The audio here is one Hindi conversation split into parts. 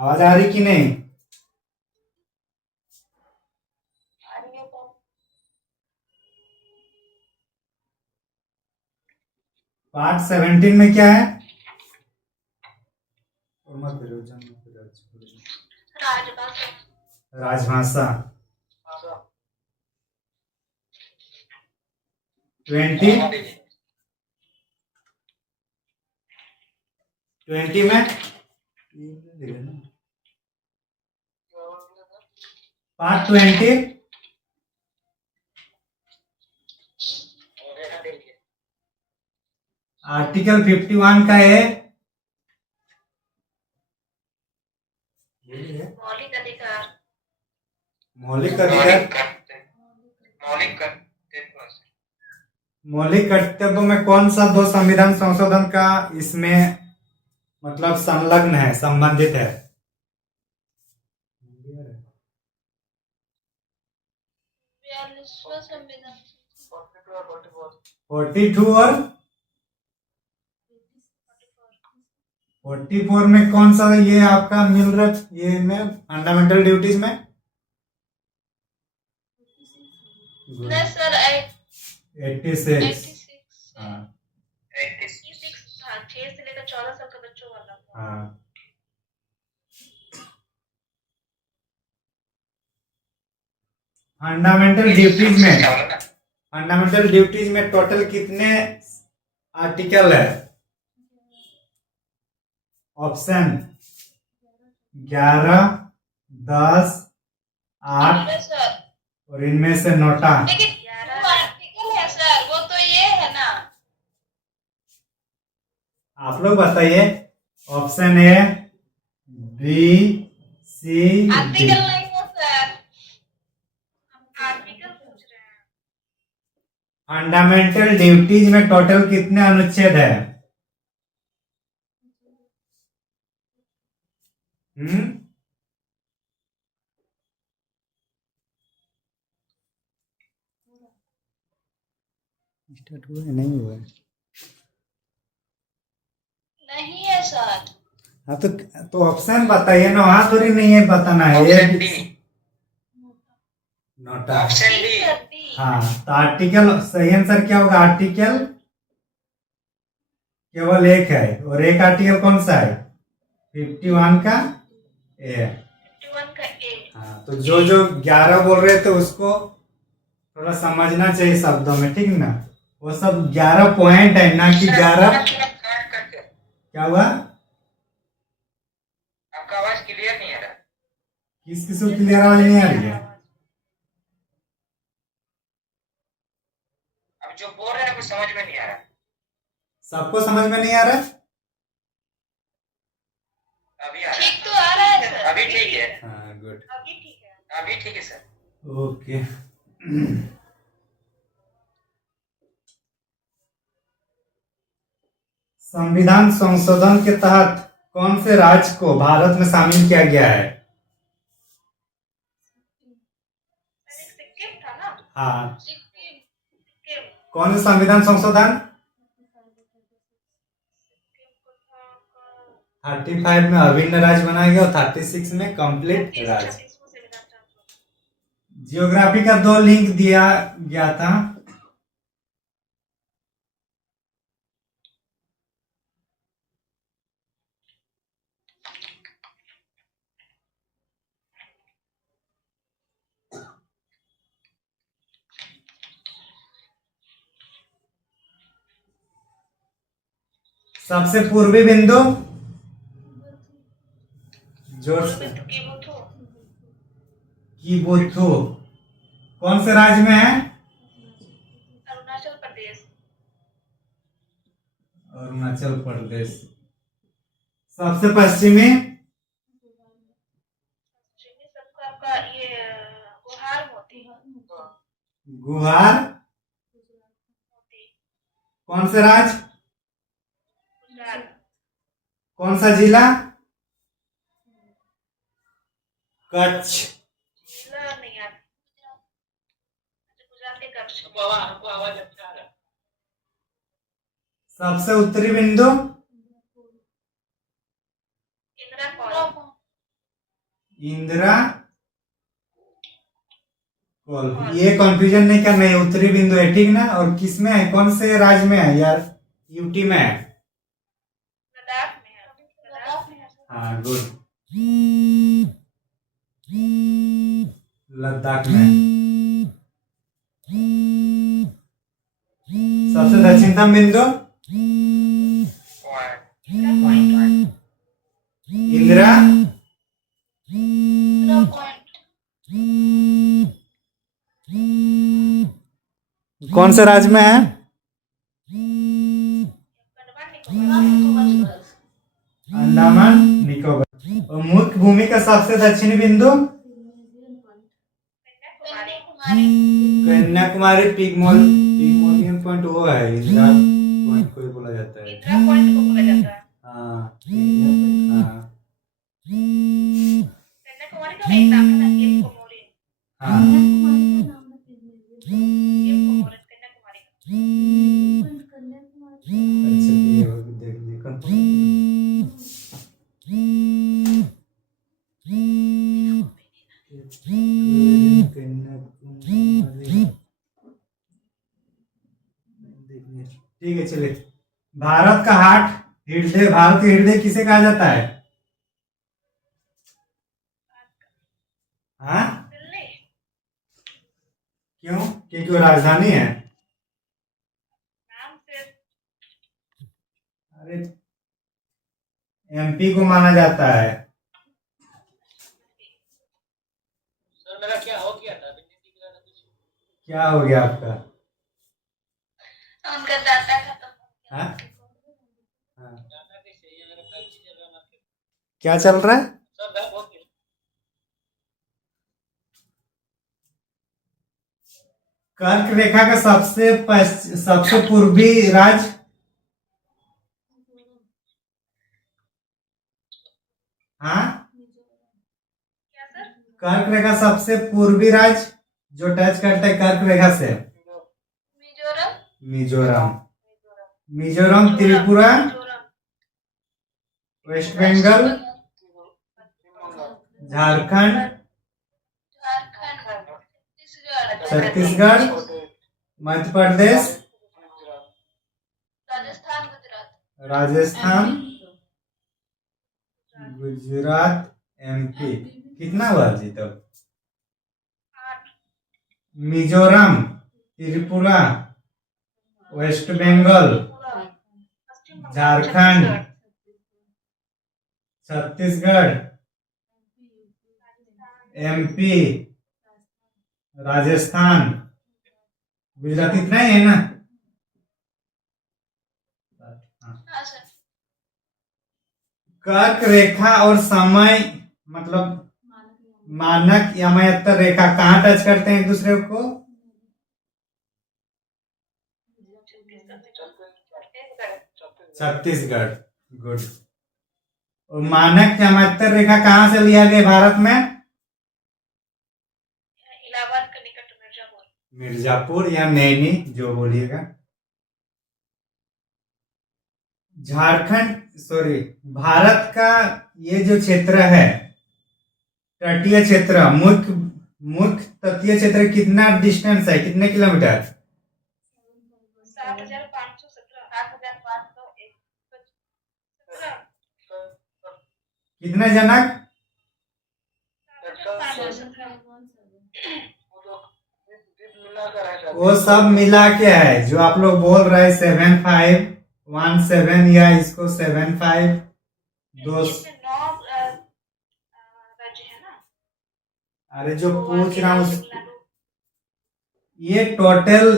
आवाज आ रही कि नहीं? पार्ट 17 में क्या है? राजभाषा। 20 में पार्ट 20 आर्टिकल 51 का है मौलिक अधिकार। मौलिक कर्तव्य में कौन सा दो संविधान संशोधन का इसमें मतलब संलग्न है, संबंधित है? 42 और 44 में कौन सा ये आपका मिल रहा है ये में फंडामेंटल ड्यूटीज में? नहीं सर 86। हाँ 86 था, 6 से लेकर 14 साल का बच्चों वाला। हाँ फंडामेंटल ड्यूटीज में टोटल कितने आर्टिकल है? ऑप्शन 11, 10, 8 और इनमें से नोटा। आर्टिकल है सर, वो तो ये है ना। आप लोग बताइए। Option A, B, C, article नहीं है सर, आर्टिकल पूछ रहे हैं। फंडामेंटल ड्यूटीज में टोटल कितने अनुच्छेद है? स्टार्ट हुआ है नहीं हुआ है? नहीं है सर। हाँ तो ऑप्शन बताइए ना, वहां थोड़ी नहीं है बताना है। Option D NOTA. Option D. हाँ तो आर्टिकल सही आंसर क्या होगा? आर्टिकल केवल एक है और एक आर्टिकल कौन सा है? 51 का ए। 51 का ए। हाँ तो जो 11 बोल रहे थे उसको थोड़ा समझना चाहिए शब्दों में, ठीक ना? वो सब 11 पॉइंट है ना कि 11। क्या हुआ? आपका आवाज क्लियर नहीं आ रहा। किस को क्लियर आवाज नहीं आ रही है? अब जो बोल रहे हैं कुछ समझ में नहीं आ रहा। सबको समझ में नहीं आ रहा? अभी आ रहा है। ठीक तो आ रहा है सर। अभी ठीक है। हाँ गुड। अभी ठीक है। अभी ठीक है सर। ओके। संविधान संशोधन के तहत कौन से राज्य को भारत में शामिल किया गया है? सिक्किम था ना? हाँ सिक्किम। कौन सा संविधान संशोधन? 35 में अभिन्न राज्य बनाया गया और 36 में कंप्लीट राज्य। जियोग्राफी का 2 लिंक दिया गया था। सबसे पूर्वी बिंदु जोर से। कीबुथु कौन से राज्य में है? अरुणाचल प्रदेश। अरुणाचल प्रदेश। सबसे पश्चिमी आपका ये गुहार मोती। गुहार कौन से राज्य? कौन सा जिला? कच्छ। सबसे उत्तरी बिंदु? इंदिरा कोल। ये कंफ्यूजन नहीं करना है, उत्तरी बिंदु है ठीक ना। और किस में है, कौन से राज्य में है यार? यूटी में है। लद्दाख में है। हाँ गुड, लद्दाख में। सबसे दक्षिणतम बिंदु इंदिरा कौन से राज्य में है? अंडमान निकोबार। और मुख्य भूमि का सबसे दक्षिणी बिंदु कन्याकुमारी। पिगमोलियन पॉइंट वो है, इंदिरा पॉइंट को ही बोला जाता है। इंदिरा पॉइंट को बोला जाता है। हाँ कन्याकुमारी का एक नाम है ना, केप कोमोरिन। हाँ केप कोमोरिन कन्याकुमारी का। अच्छा ये देख देखो। ठीक है चलिए। भारत का हार्ट, हृदय, भारत के हृदय किसे कहा जाता है? हाँ दिल्ली। क्यों? क्योंकि वो राजधानी है। नाम से अरे एमपी को माना जाता है। सर मेरा क्या हो गया था? क्या हो गया आपका? उनका डाटा खत्म हो गया। हाँ? हाँ। क्या चल रहा है? कर्क रेखा का सबसे पूर्वी राज्य? हाँ क्या सर? कर्क रेखा सबसे पूर्वी राज्य जो टच करता है कर्क रेखा से? मिजोरम। मिजोरम। Mizoram, Tripura, west Bengal, Jharkhand, Chhattisgarh, Madhya Pradesh, Rajasthan, Gujarat, MP. कितना हुआ जी तब? Mizoram, Tripura, west Bengal, Jharkhand, Chhattisgarh, MP, Rajasthan, Gujarat. इतना ही है ना? कर्क रेखा और समय मतलब मानक या मयत्तर रेखा कहाँ टच करते हैं एक दूसरे को? छत्तीसगढ़। गुड। और मानक या मयत्तर रेखा कहाँ से लिया गया भारत में? इलाहाबाद के निकट मिर्जापुर। मिर्जापुर या नैनी जो बोलिएगा। झारखंड, सॉरी, भारत का ये जो क्षेत्र है तटीय क्षेत्र, मुख्य मुख्य तटीय क्षेत्र कितना डिस्टेंस है, कितने किलोमीटर? 7,517। कितने जनक? वो सब मिला के है जो आप लोग बोल रहे हैं 7517 या इसको 75 2। अरे जो पूछ रहा हूँ ये टोटल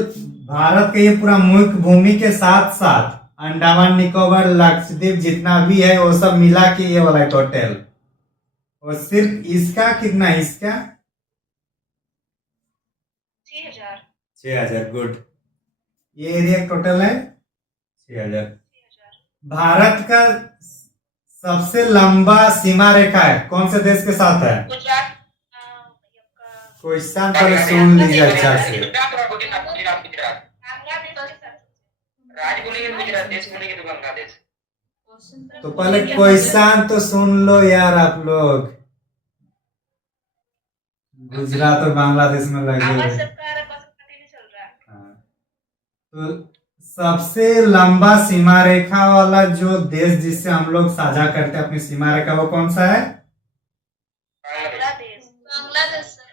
भारत के ये पूरा मुख्य भूमि के साथ साथ अंडमान निकोबार लक्षद्वीप जितना भी है वो सब मिला के ये वाला टोटल। और सिर्फ इसका कितना है? इसका 6,000। गुड। ये एरिया टोटल है 6,000। भारत का सबसे लंबा सीमा रेखा है कौन से देश के साथ है? गुजरात। क्वेश्चन पहले सुन लीजिए अच्छा से। तो पहले क्वेश्चन तो सुन लो यार आप लोग। गुजरात और बांग्लादेश में लगे हुए आवाज हैं। सबका कंटिन्यू चल रहा है। हाँ। तो सबसे लंबा सीमा रेखा वाला जो देश जिससे हम लोग साझा करते हैं अपनी सीमा रेखा, वो कौन सा है? बांग्लादेश। बांग्लादेश सर।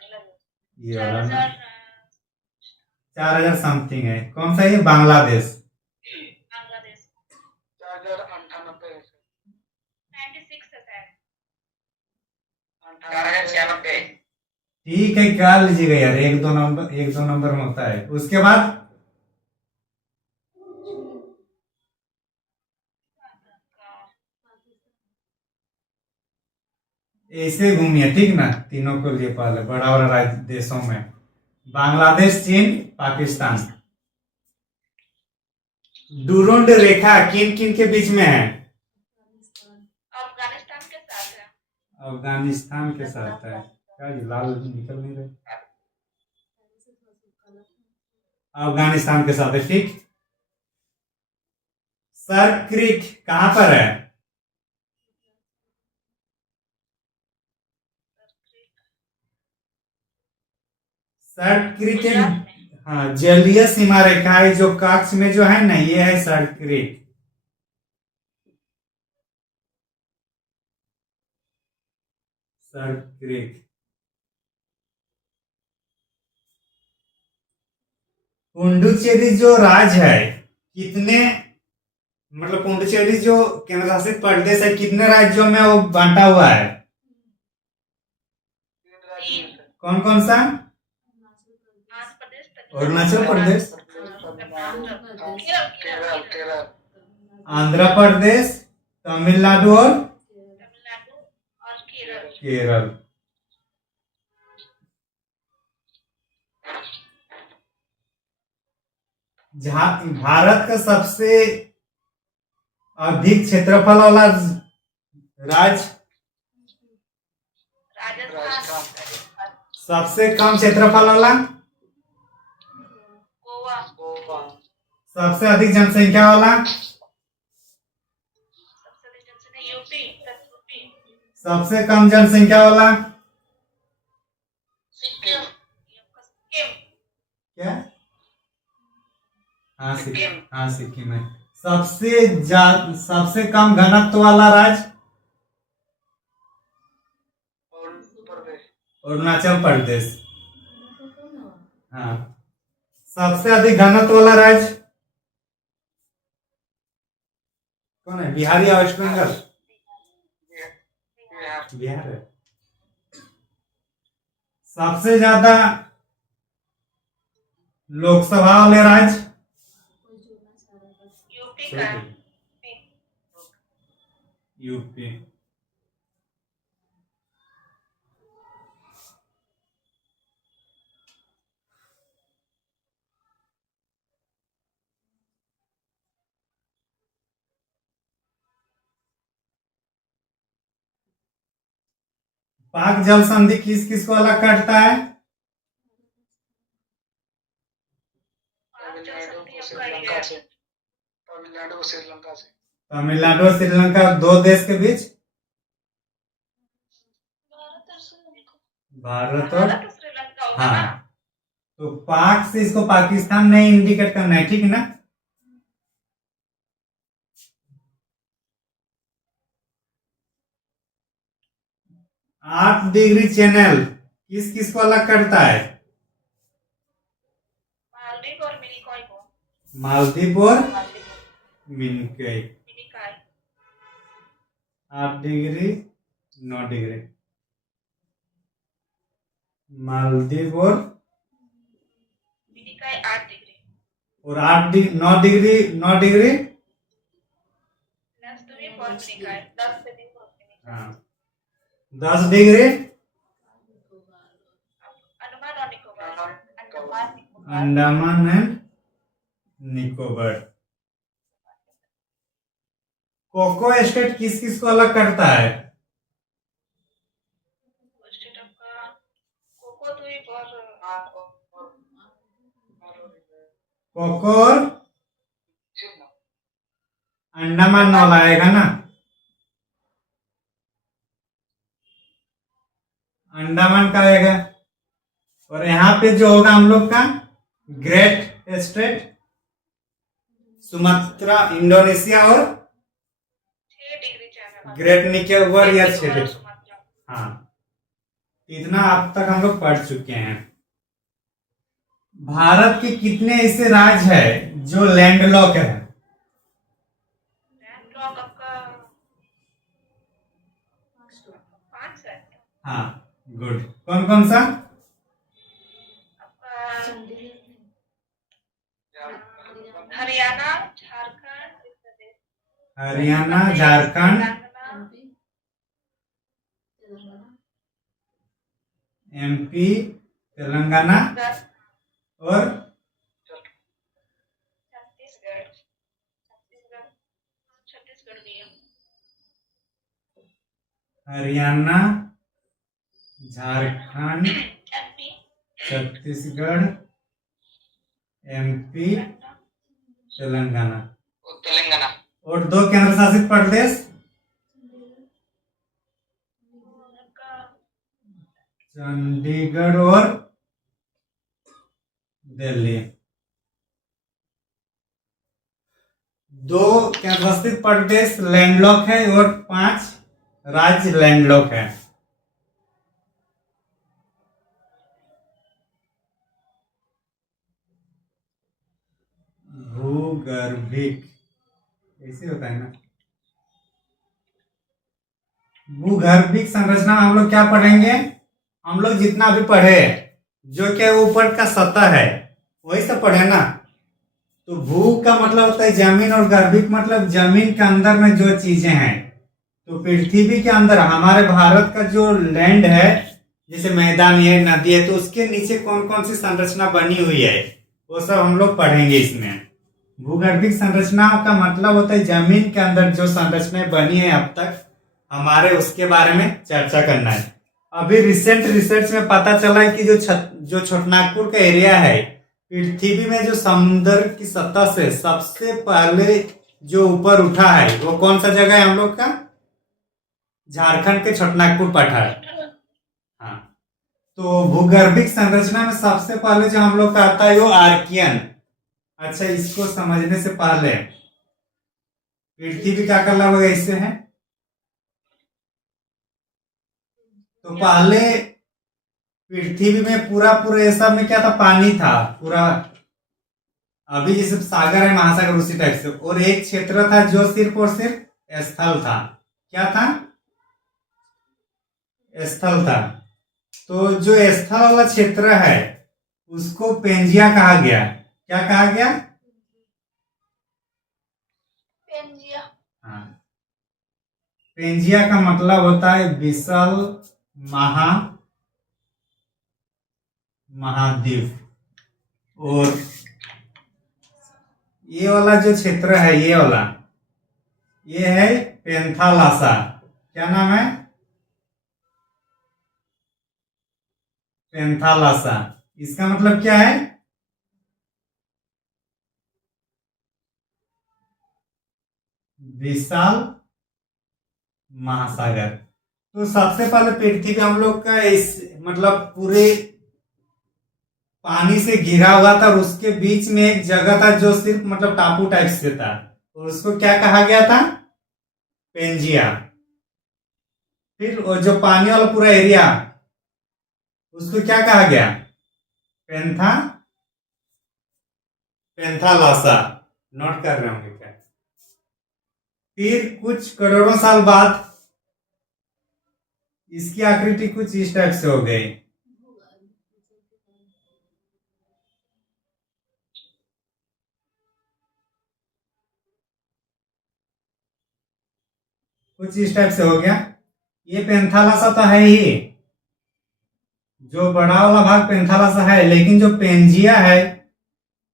ये चार वाला ना, हजार 4000 समथिंग है। कौन सा? ये बांग्लादेश। बांग्लादेश 96 है सर। 98 ठीक है, क्या लीजिएगा यार, एक दो नंबर में होता है। उसके बाद ऐसे घूमिए, ठीक ना, तीनों को लिए पहले बड़ा बड़ा राज्य देशों में, बांग्लादेश, चीन, पाकिस्तान। डूरोंड रेखा किन किन के बीच में है? अफगानिस्तान के साथ है। अफगानिस्तान के साथ है। क्या ये लाल निकल नहीं रहे? अफगानिस्तान के साथ है, ठीक। सर्क क्रीक कहां पर है? सर्क क्रीक है। गुजरात में। हाँ, जलीय सीमा रेखा है जो कक्ष में जो है ना, ये है सर्क क्रीक। सर्क क्रीक। पुडुचेरी जो राज्य है, कितने, मतलब पुडुचेरी जो केंद्र शासित प्रदेश है, कितने राज्यों में वो बांटा हुआ है? तीन। कौन कौन सा? आंध्र प्रदेश, अरुणाचल प्रदेश, केरल आंध्र प्रदेश, तमिलनाडु और और केरल। केरल। भारत का सबसे अधिक क्षेत्रफल वाला राज्य? राजस्थान। सबसे कम क्षेत्रफल वाला? गोवा। सबसे अधिक जनसंख्या वाला? सबसे अधिक जनसंख्या यूपी। सबसे कम जनसंख्या वाला? सिक्किम। क्या? हाँ, सिक्किम। हाँ, सिक्किम है। सबसे कम घनत्व वाला राज्य? अरुणाचल प्रदेश। हाँ। सबसे अधिक घनत्व वाला राज्य कौन है? बिहार या वेस्ट बंगाल? बिहार है। सबसे ज्यादा लोकसभा वाले राज्य? यूपी का। यूपी। पाक जल संधि किस किस को अलग करता है? तमिलनाडु और श्रीलंका, दो देश के बीच? भारत और श्रीलंका होगा हाँ। ना? तो पाक से इसको पाकिस्तान नहीं इंडिकेट करना है, ठीक है ना? 8 डिग्री चैनल किस किस को अलग करता है? मालदीव और मिनिकॉय को। मालदीव और मिनिकॉय। 8 degree 9 degree. मालदीव और मिनिकॉय 8 डिग्री। और 9 degree. For Minicoy 10 degree for Minicoy. हाँ, 10 डिग्री अंडमान और Nicobar. Andaman and Nicobar. Coco strait किस किस को अलग करता है? स्टेट ऑफ का कोको द्वीप और कोको और अंडमान वाला आएगा ना? अंडमान का आएगा और यहाँ पे जो होगा हम लोग का ग्रेट स्टेट सुमात्रा इंडोनेशिया और 6 डिग्री चैनल ग्रेट निकोबार या निकोबार, 6। सुमात्रा। हाँ, इतना अब तक हम लोग पढ़ चुके हैं। भारत के कितने ऐसे राज्य है जो लैंडलॉक है? लैंडलॉक आपका 5 है हाँ, गुड। कौन कौन सा? आपका हरियाणा, झारखंड, उत्तर प्रदेश, हरियाणा, झारखंड, तेलंगाना, एमपी, तेलंगाना और छत्तीसगढ़। छत्तीसगढ़ भी है। हरियाणा, झारखंड, एमपी, छत्तीसगढ़, एमपी, तेलंगाना तेलंगाना और 2 केंद्र शासित प्रदेश चंडीगढ़ और दिल्ली। 2 केंद्र शासित प्रदेश लैंडलॉक है और 5 राज्य लैंडलॉक है। भूगर्भिक ऐसे होता है ना। भूगर्भिक संरचना में हम लोग क्या पढ़ेंगे? हम लोग जितना भी पढ़े जो क्या ऊपर का सतह है वही सब पढ़े ना। तो भू का मतलब होता है जमीन और गर्भिक मतलब जमीन के अंदर में जो चीजें हैं। तो पृथ्वी के अंदर हमारे भारत का जो लैंड है जैसे मैदान है, नदी है, तो उसके नीचे कौन कौन सी संरचना बनी हुई है वो सब हम लोग पढ़ेंगे इसमें। भूगर्भिक संरचनाओं का मतलब होता है जमीन के अंदर जो संरचनाएं बनी है अब तक हमारे उसके बारे में चर्चा करना है। अभी रिसेंट रिसर्च में पता चला है कि जो छोटनागपुर का एरिया है पृथ्वी में जो समुद्र की सतह से सबसे पहले जो ऊपर उठा है वो कौन सा जगह है हम लोग का? झारखंड के छोटनागपुर पठार। हाँ, तो भूगर्भिक संरचना में सबसे पहले जो हम लोग का आता है वो आर्कियन। अच्छा, इसको समझने से पहले पृथ्वी का कलर वो ऐसे है। तो पहले पृथ्वी में पूरा पूरा ऐसा में क्या था? पानी था पूरा। अभी जैसे सागर है, महासागर, उसी टाइप से। और एक क्षेत्र था जो सिर्फ और सिर्फ स्थल था। क्या था? स्थल था। तो जो स्थल वाला क्षेत्र है उसको पेंजिया कहा गया। क्या कहा गया? पेंजिया। हाँ, पेंजिया का मतलब होता है विशाल महाद्वीप। और ये वाला जो क्षेत्र है ये है पेंथालासा। क्या नाम है? पेंथालासा। इसका मतलब क्या है? विशाल महासागर। तो सबसे पहले पृथ्वी हम लोग का इस मतलब पूरे पानी से घिरा हुआ था और उसके बीच में एक जगह था जो सिर्फ मतलब टापू टाइप से था और उसको क्या कहा गया था? पेंजिया। फिर वो जो पानी वाला पूरा एरिया उसको क्या कहा गया? पेंथालासा। नोट कर रहे होंगे क्या? फिर कुछ करोड़ों साल बाद इसकी आकृति कुछ इस टाइप से हो गई। कुछ इस टाइप से हो गया। ये पेंथालासा तो है ही, जो बड़ा वाला भाग पेंथालासा है, लेकिन जो पेंजिया है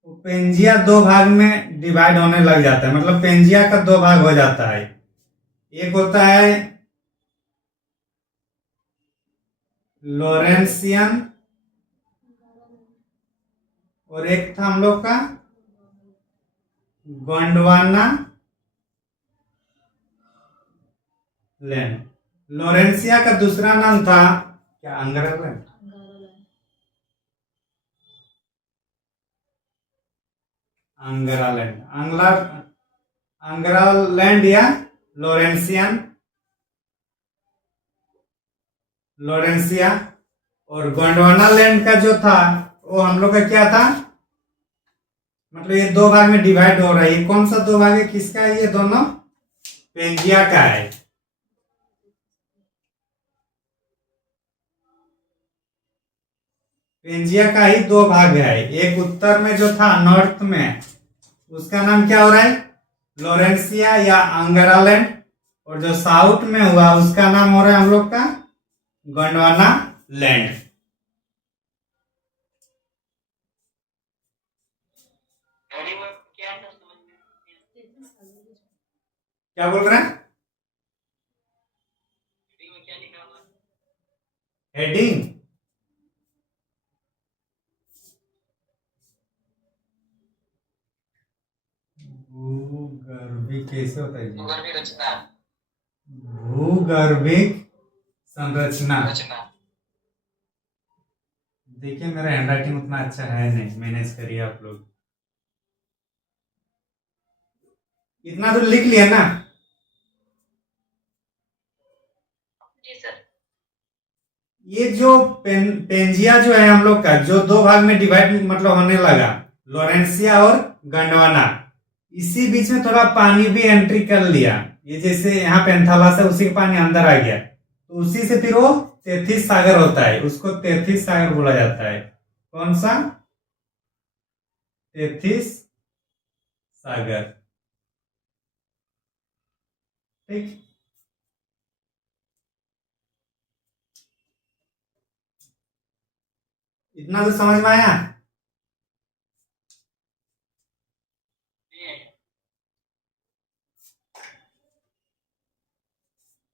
वो पेंजिया 2 भाग में डिवाइड होने लग जाता है। मतलब पेंजिया का 2 भाग हो जाता है। एक होता है लॉरेंसियन और एक था हम लोग का गोंडवाना लैंड। लॉरेंसिया का दूसरा नाम था क्या? अंगारा लैंड। अंगरालैंड, अंगरालैंड या लोरेंसिया। और गोंडवाना लैंड का जो था वो हम लोग का क्या था, मतलब ये दो भाग में डिवाइड हो रहा है। ये कौन सा दो भाग है, किसका है, ये दोनों पेंजिया का है। पेंजिया का ही दो भाग है। एक उत्तर में जो था नॉर्थ में, उसका नाम क्या हो रहा है, लोरेंसिया या अंगरालैंड। और जो साउथ में हुआ उसका नाम हो रहा है हम लोग का गोंडवाना लैंड। डैडी वो क्या था समझ में क्या बोल रहे हैं, डैडी में क्या लिखा हुआ हेडिंग, भूगर्भिक कैसे होता है, भूगर्भीय रचना भूगर्भिक संरचना। रचना देखिए मेरा हैंडराइटिंग उतना अच्छा है नहीं, मैनेज करिए आप लोग। इतना तो लिख लिया ना। जी सर ये जो पेंजिया जो है हम लोग का, जो दो भाग में डिवाइड मतलब होने लगा, लोरेंसिया और गोंडवाना, इसी बीच में थोड़ा पानी भी एंट्री कर लिया। ये जैसे यहाँ पेंथालस है, उसी का पानी अंदर आ गया, तो उसी से फिर वो तेथिस सागर होता है, उसको तेथिस सागर बोला जाता है। कौन सा, तेथिस सागर। ठीक, इतना तो समझ में आया।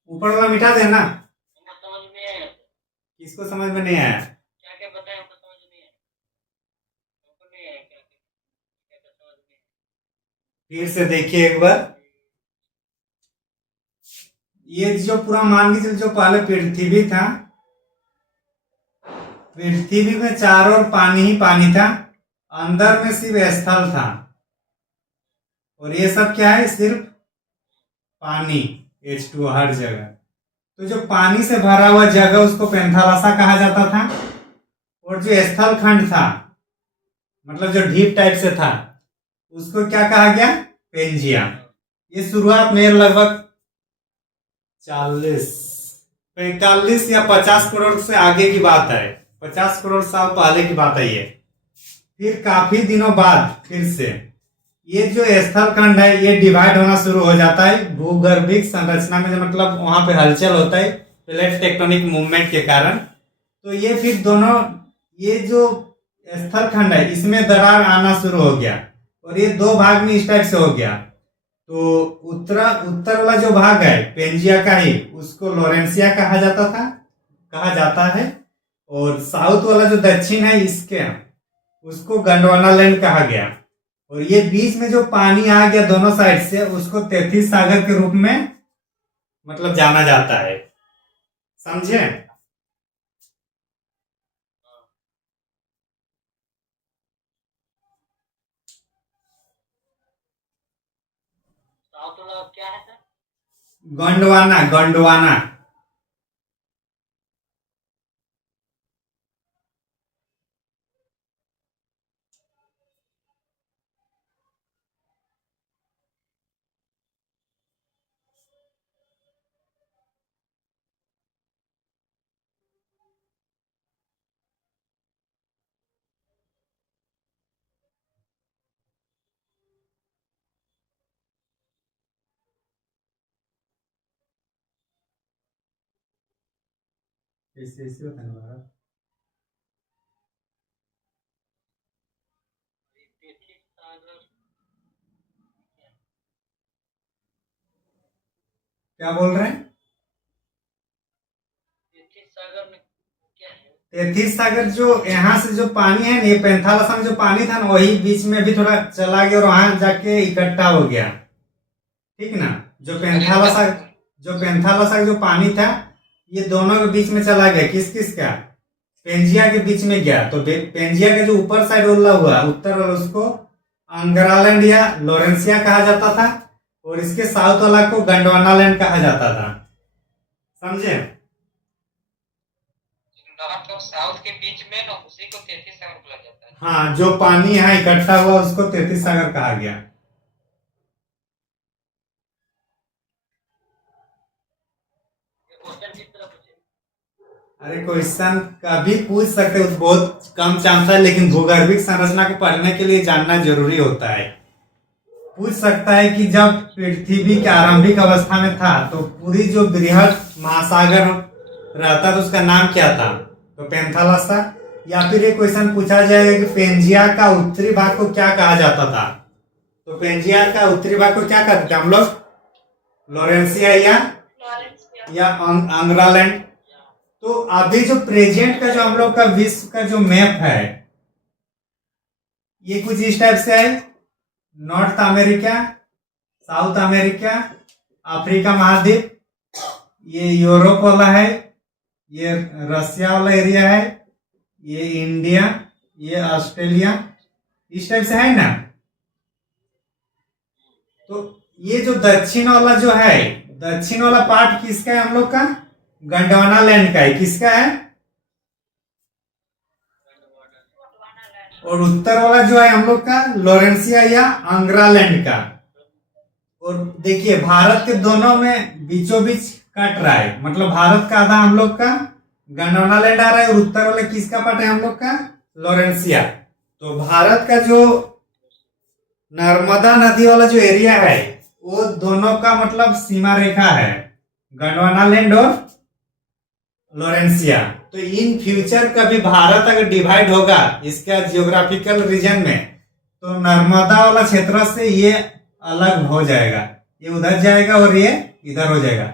ऊपर वाला मिटा देना। हमको समझ में आया किसको समझ में नहीं आया, क्या क्या बताया, हमको समझ नहीं आया, हमको नहीं आया क्या क्या क्या समझ में फिर से देखिए एक बार। ये जो पूरा मान के चलिए, जो पहले पृथ्वी था, पृथ्वी में चारों ओर पानी ही पानी था, अंदर में सिर्फ स्थल था। और ये सब क्या है, सिर्फ पानी, H2O हर जगह। तो जो पानी से भरा हुआ जगह उसको पेंथालसा कहा जाता था। और जो स्थल खंड था, मतलब जो ढीप टाइप से था, उसको क्या कहा गया, पेंजिया। ये शुरुआत में लगभग 40 45 या 50 करोड़ से आगे की बात है, 50 करोड़ साल पहले की बात है ये। फिर काफी दिनों बाद फिर से ये जो स्थल खंड है ये डिवाइड होना शुरू हो जाता है भूगर्भिक संरचना में, जो मतलब वहां पे हलचल होता है प्लेट टेक्टोनिक मूवमेंट के कारण। तो ये फिर दोनों, ये जो स्थल खंड है इसमें दरार आना शुरू हो गया, और ये दो भाग में इस टाइप से हो गया। तो उत्तर वाला जो भाग है पेंजिया का ही, उसको लोरेंसिया कहा जाता है। और साउथ वाला जो दक्षिण है इसके, उसको गोंडवाना लैंड कहा गया। और ये बीच में जो पानी आ गया दोनों साइड से, उसको तेथिस सागर के रूप में मतलब जाना जाता है। समझे, साउथ वाला क्या है सर, गोंडवाना। ऐसे ऐसे होता है ना। तेथिस सागर क्या बोल रहे हैं, तेथिस सागर में क्या है, तेथिस सागर जो यहाँ से जो पानी है ना, ये पेंथालसा में जो पानी था ना, वही बीच में भी थोड़ा चला गया और वहां जाके इकट्ठा हो गया। ठीक ना, जो पेंथालसा का जो पानी था, ये दोनों के बीच में चला गया। किस किस का, पेंजिया के बीच में गया। तो पेंजिया का जो ऊपर साइड उल्ला हुआ उत्तर वाला, उसको अंग्रालैंड या लोरेंसिया कहा जाता था, और इसके साउथ वाला को गंडवाना लैंड कहा जाता था। समझे? मतलब साउथ के बीच में ना उसी को 33 सागर बोला जाता है। हाँ, जो पानी यहाँ इकट्ठा हुआ उसको 33 सागर कहा गया। क्वेश्चन किस तरह पूछे? अरे क्वेश्चन कभी पूछ सकते हो, बहुत कम चांस है, लेकिन भूगर्भिक संरचना को पढ़ने के लिए जानना जरूरी होता है। पूछ सकता है कि जब पृथ्वी के आरंभिक अवस्था में था तो पूरी जो बृहद महासागर रहता था उसका नाम क्या था? तो पेंथालसा। या फिर एक क्वेश्चन पूछा जाएगा कि पेंजिया का उत्तरी भाग को क्या कहा जाता था? तो पेंजिया का उत्तरी भाग को क्या कहते थे हम लोग? लोरेंसिया या अंग्रालैंड। तो अभी जो प्रेजेंट का जो हम लोग का विश्व का जो मैप है, ये कुछ इस टाइप से है। North America, south America, Africa महाद्वीप, ये यूरोप वाला है, ये रसिया वाला एरिया है, ये इंडिया, ये ऑस्ट्रेलिया, इस टाइप से है ना। तो ये जो दक्षिण वाला जो है, दक्षिण वाला पार्ट किसका है हम लोग का? गंडवाना लैंड का है। किसका है? और उत्तर वाला जो है हम लोग का लोरेंसिया या अंग्रालैंड का। और देखिए भारत के दोनों में बीचों बीच कट रहा है, मतलब भारत का आधा हम लोग का गंडवाना लैंड आ रहा है, और उत्तर वाला किसका पार्ट है हम लोग का? लोरेंसिया। तो भारत का जो नर्मदा नदी वाला जो एरिया है वो दोनों का मतलब सीमा रेखा है, गंडवाना लैंड और लोरेंसिया। तो इन फ्यूचर कभी भारत अगर डिवाइड होगा इसका जियोग्राफिकल रीजन में, तो नर्मदा वाला क्षेत्र से ये अलग हो जाएगा, ये उधर जाएगा और ये इधर हो जाएगा।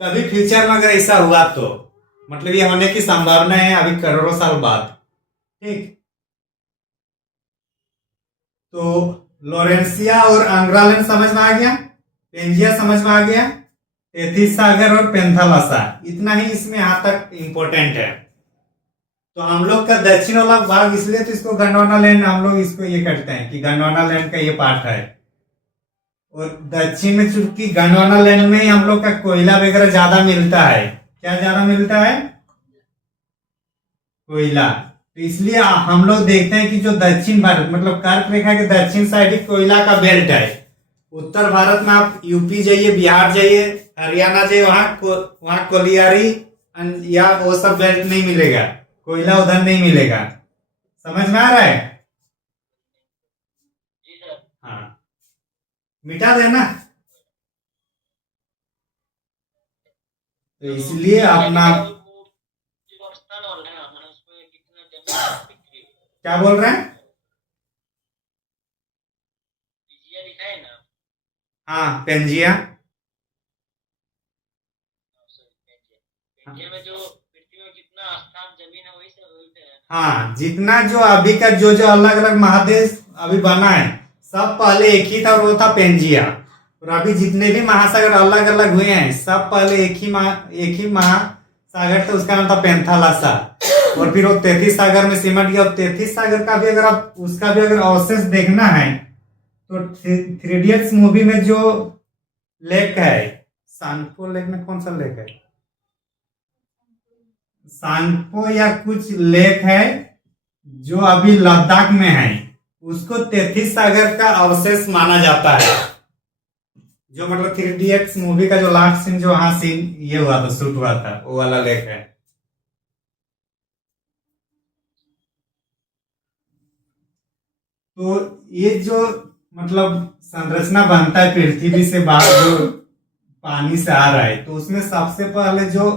कभी फ्यूचर में अगर ऐसा हुआ तो मतलब ये होने की संभावना है अभी करोड़ों साल बाद। ठीक, तो लोरेंसिया और अंग्रालैंड समझ में आ गया, पेंजिया समझ में आ गया, 33 सागर और पेंथालसा, इतना ही इसमें यहां तक इंपॉर्टेंट है। तो हम लोग का दक्षिण वाला भाग इसलिए तो इसको गंडवाना लैंड हम लोग इसको ये करते हैं कि गंडवाना लैंड का ये पार्ट है। और दक्षिण में चूंकि गंडवाना लैंड में ही हम लोग का कोयला वगैरह ज्यादा मिलता है। क्या ज्यादा मिलता है? कोयला। तो इसलिए हम लोग देखते हैं कि जो दक्षिण भारत मतलब कर्क रेखा के दक्षिण साइड ही कोयला का बेल्ट है। उत्तर भारत में आप यूपी जाइए, बिहार जाइए, हरियाणा जाइए, वहां कोलियारी या वो सब बेल्ट नहीं मिलेगा, कोयला उधर नहीं मिलेगा। समझ में आ रहा है? जी सर। हाँ, मिटा देना। तो इसलिए अपना क्या बोल रहे हैं? लिखा है ना? हाँ, पेंजिया। पेंजिया में जो पृथ्वी में जितना स्थान जमीन है वही से बोलते हैं। हाँ, जितना जो अभी का जो जो अलग अलग महादेश अभी बना है सब पहले एक ही था और वो था पेंजिया। और अभी जितने भी महासागर अलग अलग हुए हैं सब पहले एक ही महासागर था, उसका नाम था पेंथालसा। और फिर वो 33 सागर में सिमट गया। और 33 सागर का भी अगर आप उसका भी अगर अवशेष देखना है तो 3 इडियट्स मूवी में जो लेक है, सांपो लेक में कौन सा लेक है? सांपो या कुछ लेक है जो अभी लद्दाख में है, उसको 33 सागर का अवशेष माना जाता है। जो मतलब 3 इडियट्स मूवी का जो लास्ट सीन जो वहां सीन ये हुआ था, शूट हुआ था, वो वाला लेक है। तो ये जो मतलब संरचना बनता है पृथ्वी से बाहर जो पानी से आ रहा है, तो उसमें सबसे पहले जो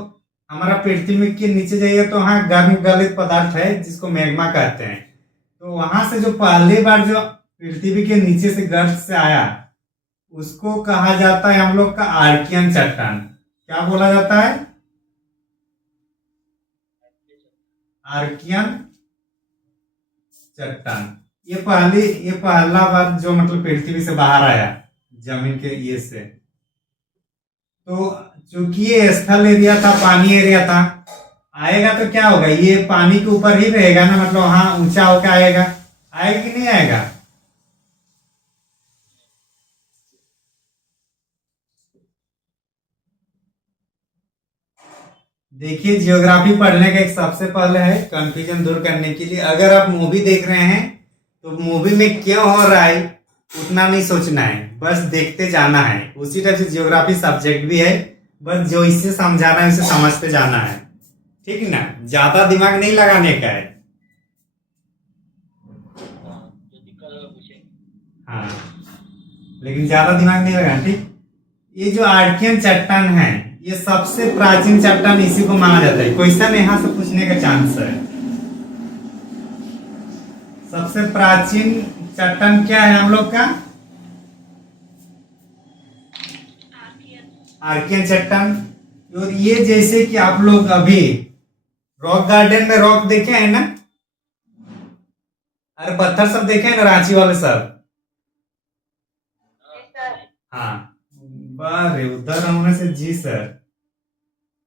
हमारा पृथ्वी के नीचे जाइए तो वहाँ गर्म गलित पदार्थ है जिसको मैग्मा कहते हैं। तो वहां से जो पहली बार जो पृथ्वी के नीचे से गर्त से आया उसको कहा जाता है हम लोग का आर्कियन चट्टान। क्या बोला जाता है? आर्कियन चट्टान। ये पहला बार जो मतलब पृथ्वी से बाहर आया जमीन के ये से। तो चूंकि ये स्थल एरिया था, पानी एरिया था, आएगा तो क्या होगा, ये पानी के ऊपर ही रहेगा ना, मतलब वहां ऊंचा होकर आएगा कि नहीं आएगा? देखिए, जियोग्राफी पढ़ने का एक सबसे पहले है कंफ्यूजन दूर करने के लिए, अगर आप मूवी देख रहे हैं तो मूवी में क्यों हो रहा है उतना नहीं सोचना है, बस देखते जाना है। उसी टाइप से जियोग्राफी सब्जेक्ट भी है, बस जो इससे समझाना है उसे समझते जाना है, ठीक ना। ज्यादा दिमाग नहीं लगाने का है। जो दिक्कत होगा पूछे। हाँ, लेकिन ज्यादा दिमाग नहीं लगाना, ठीक। ये जो आर्कियन चट्टान है, ये सबसे प्राचीन चट्टान इसी को माना जाता है। क्वेश्चन यहाँ से पूछने का चांस है। सबसे प्राचीन चट्टान क्या है हम लोग का? आर्कियन चट्टान। और ये जैसे कि आप लोग अभी रॉक गार्डन में रॉक देखे हैं ना, अरे पत्थर सब देखे हैं ना, रांची वाले सब। हाँ, बारे उधर होने से जी सर।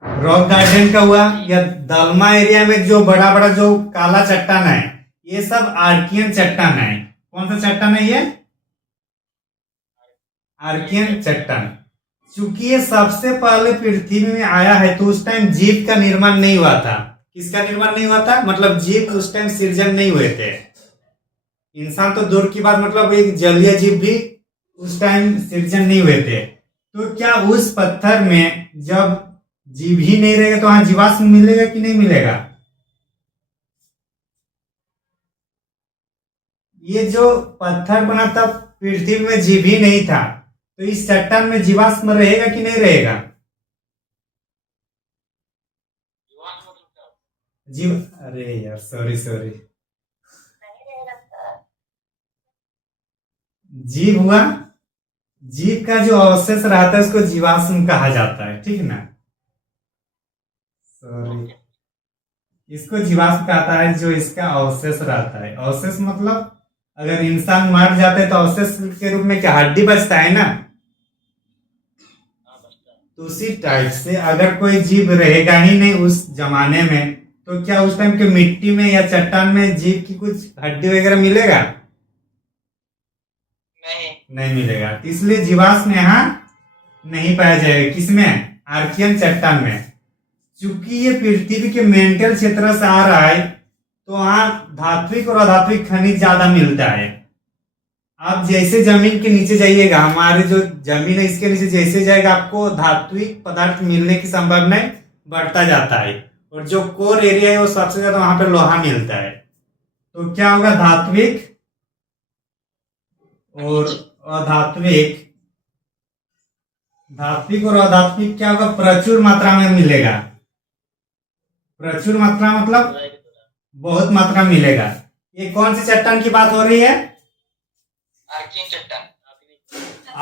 रॉक गार्डन का हुआ, या दलमा एरिया में जो बड़ा बड़ा जो काला चट्टान है, ये सब आर्कियन चट्टान है। कौन सा चट्टान है ये? आर्कियन चट्टान। चूंकि ये सबसे पहले पृथ्वी में आया है तो उस टाइम जीव का निर्माण नहीं हुआ था। किसका निर्माण नहीं हुआ था? मतलब जीव उस टाइम सृजन नहीं हुए थे। इंसान तो दूर की बात, मतलब एक जलीय जीव भी उस टाइम सृजन नहीं हुए थे। तो क्या उस पत्थर में जब जीव ही नहीं रहेगा तो वहां जीवाश्म मिलेगा कि नहीं मिलेगा? ये जो पत्थर बना था, पृथ्वी में जीव ही नहीं था, तो इस चट्टान में जीवाश्म रहेगा कि नहीं रहेगा? जीव, अरे यार सॉरी सॉरी, जीव हुआ, जीव का जो अवशेष रहता है उसको जीवाश्म कहा जाता है, ठीक ना। सॉरी, इसको जीवाश्म कहता है जो इसका अवशेष रहता है। अवशेष मतलब अगर इंसान मर जाता है तो अवशेष के रूप में क्या हड्डी बचता है ना। तो उसी टाइप से अगर कोई जीव रहेगा ही नहीं उस जमाने में, तो क्या उस टाइम के मिट्टी में या चट्टान में जीव की कुछ हड्डी वगैरह मिलेगा? नहीं मिलेगा। तो इसलिए जीवाश्म यहाँ नहीं पाया जाएगा। किसमें? आर्कियन चट्टान में। चूंकि ये पृथ्वी के मेंटल क्षेत्र से आ रहा है तो वहां धात्विक और अधात्विक खनिज ज्यादा मिलता है। आप जैसे जमीन के नीचे जाइएगा, हमारे जो जमीन है इसके नीचे जैसे जाएगा, आपको धात्विक पदार्थ मिलने की संभावना बढ़ता जाता है। और जो कोर एरिया है वो सबसे ज्यादा वहां पे लोहा मिलता है। तो क्या होगा? धात्विक और अधात्विक। धात्विक और अधात्विक क्या होगा? प्रचुर मात्रा में मिलेगा। प्रचुर मात्रा मतलब बहुत मात्रा में मिलेगा। ये कौन सी चट्टान की बात हो रही है? आर्कियन चट्टान।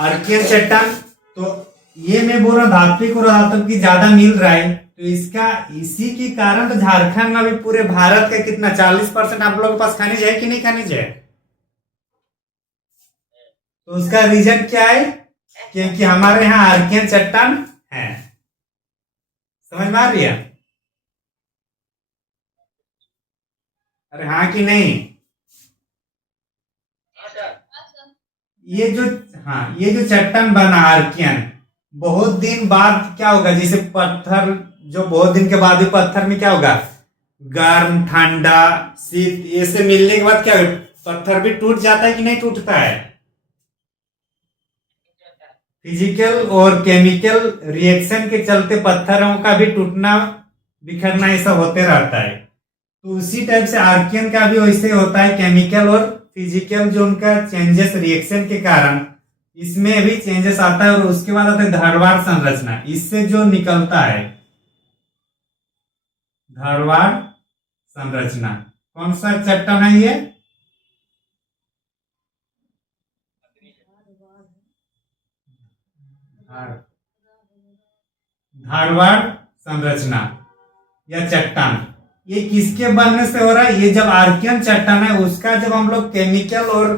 आर्कियन चट्टान। तो ये मैं बोल रहा धात्विक और अधात्विक ज्यादा मिल रहा है, तो इसका इसी के कारण तो झारखंड में भी पूरे भारत का कितना 40% आप लोगों के पास खनिज है कि नहीं खनिज है? तो उसका रीजन क्या है? क्योंकि हमारे यहाँ आर्कियन चट्टान है। समझ में आ रही है? अरे हाँ कि नहीं? ये जो, हाँ, ये जो चट्टान बना आर्कियन, बहुत दिन बाद क्या होगा? जैसे पत्थर जो बहुत दिन के बाद भी पत्थर में क्या होगा? गर्म, ठंडा, शीत, ये से मिलने के बाद क्या होगा? पत्थर भी टूट जाता है कि नहीं टूटता है? फिजिकल और केमिकल रिएक्शन के चलते पत्थरों का भी टूटना, बिखरना, ये सब होते रहता है। तो उसी टाइप से आर्कियन का भी वैसे होता है। केमिकल और फिजिकल जो उनका चेंजेस रिएक्शन के कारण इसमें भी चेंजेस आता है। और उसके बाद आता है धारवाड़ संरचना। इससे जो निकलता है धारवाड़ संरचना। कौन सा चट्टान है ये? धारवाड़ संरचना या चट्टान। ये किसके बनने से हो रहा है? ये जब आर्कियन चट्टान है उसका जब हम लोग केमिकल और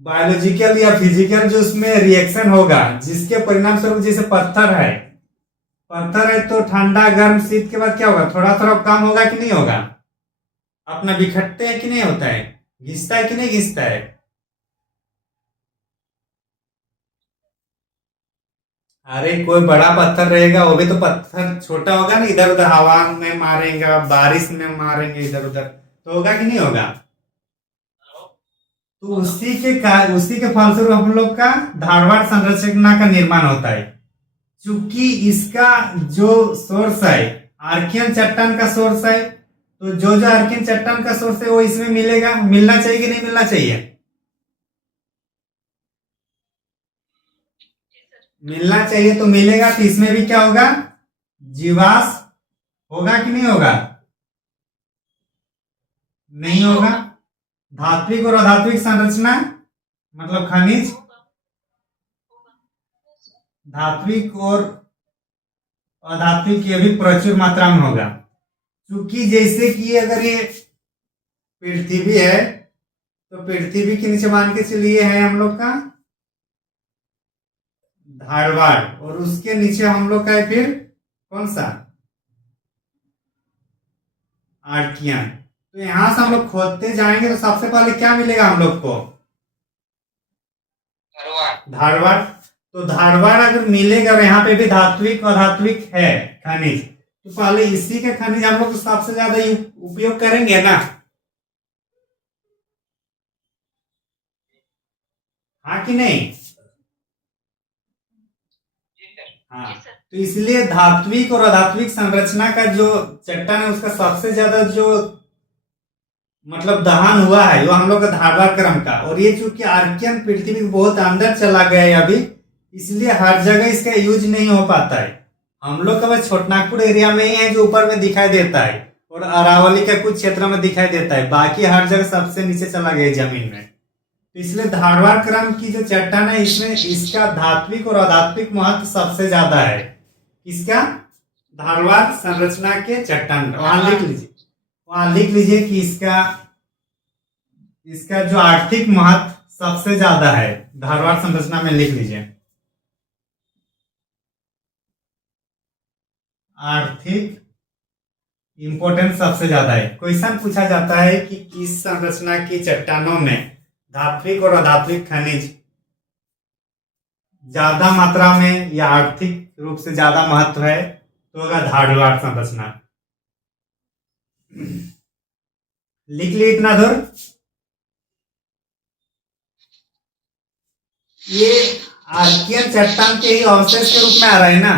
बायोलॉजिकल या फिजिकल जो उसमें रिएक्शन होगा, जिसके परिणाम स्वरूप, जैसे पत्थर है, पत्थर है तो ठंडा, गर्म, शीत के बाद क्या होगा? थोड़ा थोड़ा कम होगा कि नहीं होगा? अपना बिखरते हैं कि नहीं होता है? घिसता है कि नहीं घिसता है? अरे कोई बड़ा पत्थर रहेगा, वो भी तो पत्थर छोटा होगा ना, इधर उधर हवा में मारेंगे, बारिश में मारेंगे इधर उधर, तो होगा कि नहीं होगा? तो उसी के फलस्वरूप हम लोग का धारवाड़ संरचना का निर्माण होता है। चूंकि इसका जो सोर्स है आर्कियन चट्टान का सोर्स है, तो जो आर्कियन चट्टान का सोर्स है वो इसमें मिलेगा, मिलना चाहिए कि नहीं मिलना चाहिए? मिलना चाहिए, तो मिलेगा, तो इसमें भी क्या होगा? जीवाश्म होगा कि नहीं होगा? नहीं होगा। धात्विक और अधात्विक संरचना मतलब खनिज, धात्विक और अधात्विक ये भी प्रचुर मात्रा में होगा। क्योंकि जैसे कि अगर ये पृथ्वी है, तो पृथ्वी के नीचे मान के चलिए है हम लोग का धारवाड़, और उसके नीचे हम लोग का है फिर कौन सा? आर्कियन। तो यहां से हम लोग खोदते जाएंगे तो सबसे पहले क्या मिलेगा हम लोग को? धारवाड़। तो धारवाड़ अगर मिलेगा और यहाँ पे भी धात्विक और अधात्विक है खनिज, तो पहले इसी के खनिज हम लोग सबसे ज्यादा उपयोग करेंगे ना, हाँ कि नहीं? हाँ, तो इसलिए धात्विक और अधात्विक संरचना का जो चट्टान है उसका सबसे ज्यादा जो मतलब दहन हुआ है वो हम लोग का धारवाड़ क्रम का। और ये चूंकि आर्कियन पृथ्वी के बहुत अंदर चला गया है अभी, इसलिए हर जगह इसका यूज नहीं हो पाता है। हम लोग का बस छोटनागपुर एरिया में ही है जो ऊपर में दिखाई देता है, और अरावली के कुछ क्षेत्रों में दिखाई देता है, बाकी हर जगह सबसे नीचे चला गया जमीन में। तो इसलिए धारवाड़ क्रम की जो चट्टान है इसमें इसका धात्विक और अधात्विक महत्व सबसे ज्यादा है। इसका धारवाड़ संरचना के चट्टान वहां लिख लीजिए कि इसका जो आर्थिक महत्व सबसे ज्यादा है धारवाड़ संरचना में, लिख लीजिए आर्थिक इंपोर्टेंस सबसे ज्यादा है। क्वेश्चन पूछा जाता है कि किस संरचना की चट्टानों में धात्विक और अधात्विक खनिज ज्यादा मात्रा में या आर्थिक रूप से ज्यादा महत्व है, तो होगा धारवाड़ संरचना। लिख लिए इतना दूर। ये आर्कियन चट्टान के ही अवशेष के रूप में आ रहा है ना,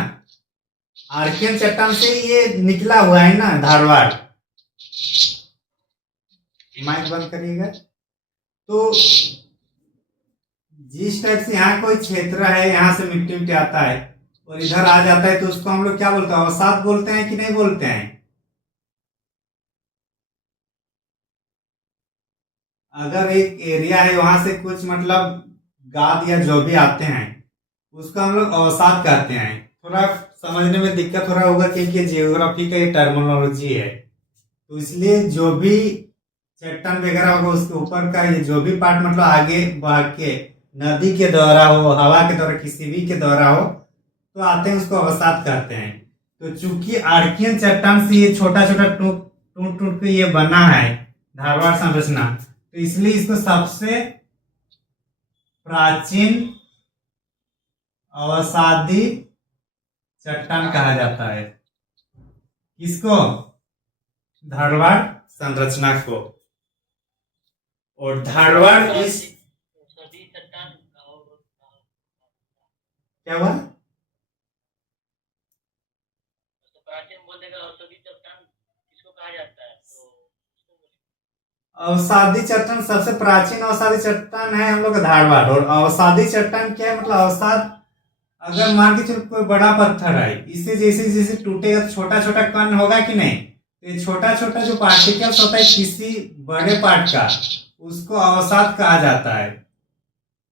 आर्कियन चट्टान से ये निकला हुआ है ना धारवाड़। माइक बंद करिएगा। तो जिस टाइप से यहाँ कोई क्षेत्र है, यहाँ से मिट्टी मिट्टी आता है और इधर आ जाता है, तो उसको हम लोग क्या बोलते हैं? अवसाद बोलते हैं कि नहीं बोलते हैं? अगर एक एरिया है वहां से कुछ मतलब गाद या जो भी आते हैं उसको हम लोग अवसाद कहते हैं। थोड़ा समझने में दिक्कत हो रहा होगा क्योंकि ये जियोग्राफी का ये टर्मिनोलॉजी है, तो इसलिए जो भी चट्टान वगैरह होगा उसके ऊपर का ये जो भी पार्ट मतलब आगे बढ़ के नदी के द्वारा हो, हवा के द्वारा, किसी भी के द्वारा हो, तो आते हैं उसको अवसाद कहते हैं। तो चूंकि आर्कियन चट्टान से ये छोटा छोटा टूट टूट के ये बना है धारवाड़ संरचना, तो इसलिए इसको सबसे प्राचीन अवसादी चट्टान कहा जाता है। किसको? धारवाड़ संरचना को। और धारवाड़ इस सभी चट्टान क्या हुआ? प्राचीन बोलेगा और सभी चट्टान किसको कहा जाता है? अवसादी चट्टान सबसे प्राचीन अवसादी चट्टान है हम लोग का धारवाड़। और अवसादी चट्टान क्या है? मतलब अवसाद, अगर मान के चलो कोई बड़ा पत्थर है, इससे जैसे जैसे टूटेगा तो छोटा छोटा कण होगा कि नहीं, तो ये छोटा छोटा जो पार्टिकल्स होता है किसी बड़े पार्ट का, उसको अवसाद कहा जाता है।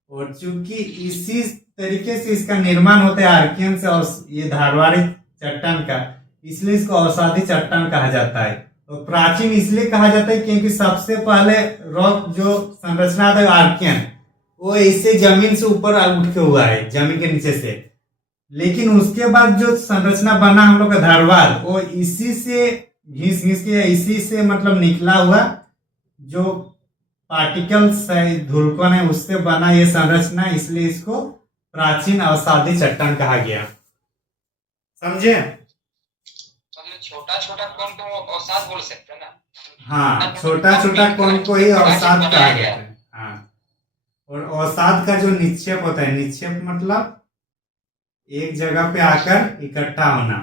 और चूंकि इसी तरीके से इसका निर्माण होता है आर्कियन से और ये धारवाड़ी चट्टान का, इसलिए इसको अवसादी चट्टान कहा जाता है। और प्राचीन इसलिए कहा जाता है क्योंकि सबसे पहले रॉक जो संरचना था आर्कियन, वो इससे जमीन से ऊपर उठ के हुआ है, जमीन के नीचे से। लेकिन उसके बाद जो संरचना बना हम लोग का धारवाड़, वो इसी से घिस घिस के, इसी से मतलब निकला हुआ जो पार्टिकल्स है, धूलकण है, उससे बना ये संरचना, इसलिए इसको प्राचीन अवसादी चट्टान कहा गया। समझे? मतलब छोटा छोटा कौन को अवसाद बोल सकते हैं ना। हाँ, छोटा छोटा कौन को ही अवसाद कहा जाता है। हाँ, और अवसाद का जो निक्षेप होता है, निक्षेप मतलब एक जगह पे आकर इकट्ठा होना,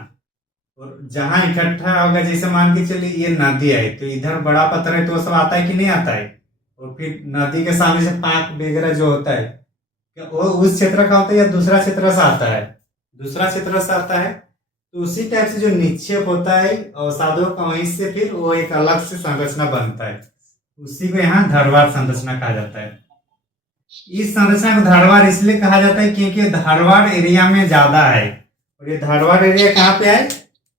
और जहां इकट्ठा होगा, जैसे मान के चलिए ये नदी है, तो इधर बड़ा पत्थर है तो वो सब आता है कि नहीं आता है, और फिर नदी के सामने से पाक वगैरह जो होता है, क्या वो उस क्षेत्र का होता है या दूसरा क्षेत्र से आता है? दूसरा क्षेत्र से आता है। तो उसी टाइप से जो निक्षेप होता है अवसादों का, वहीं से फिर वो एक अलग से संरचना बनता है, उसी को यहाँ धारवाड़ संरचना कहा जाता है। इस संरचना को धारवाड़ इसलिए कहा जाता है क्योंकि धारवाड़ एरिया में ज्यादा है, और ये धारवाड़ एरिया कहाँ पे है?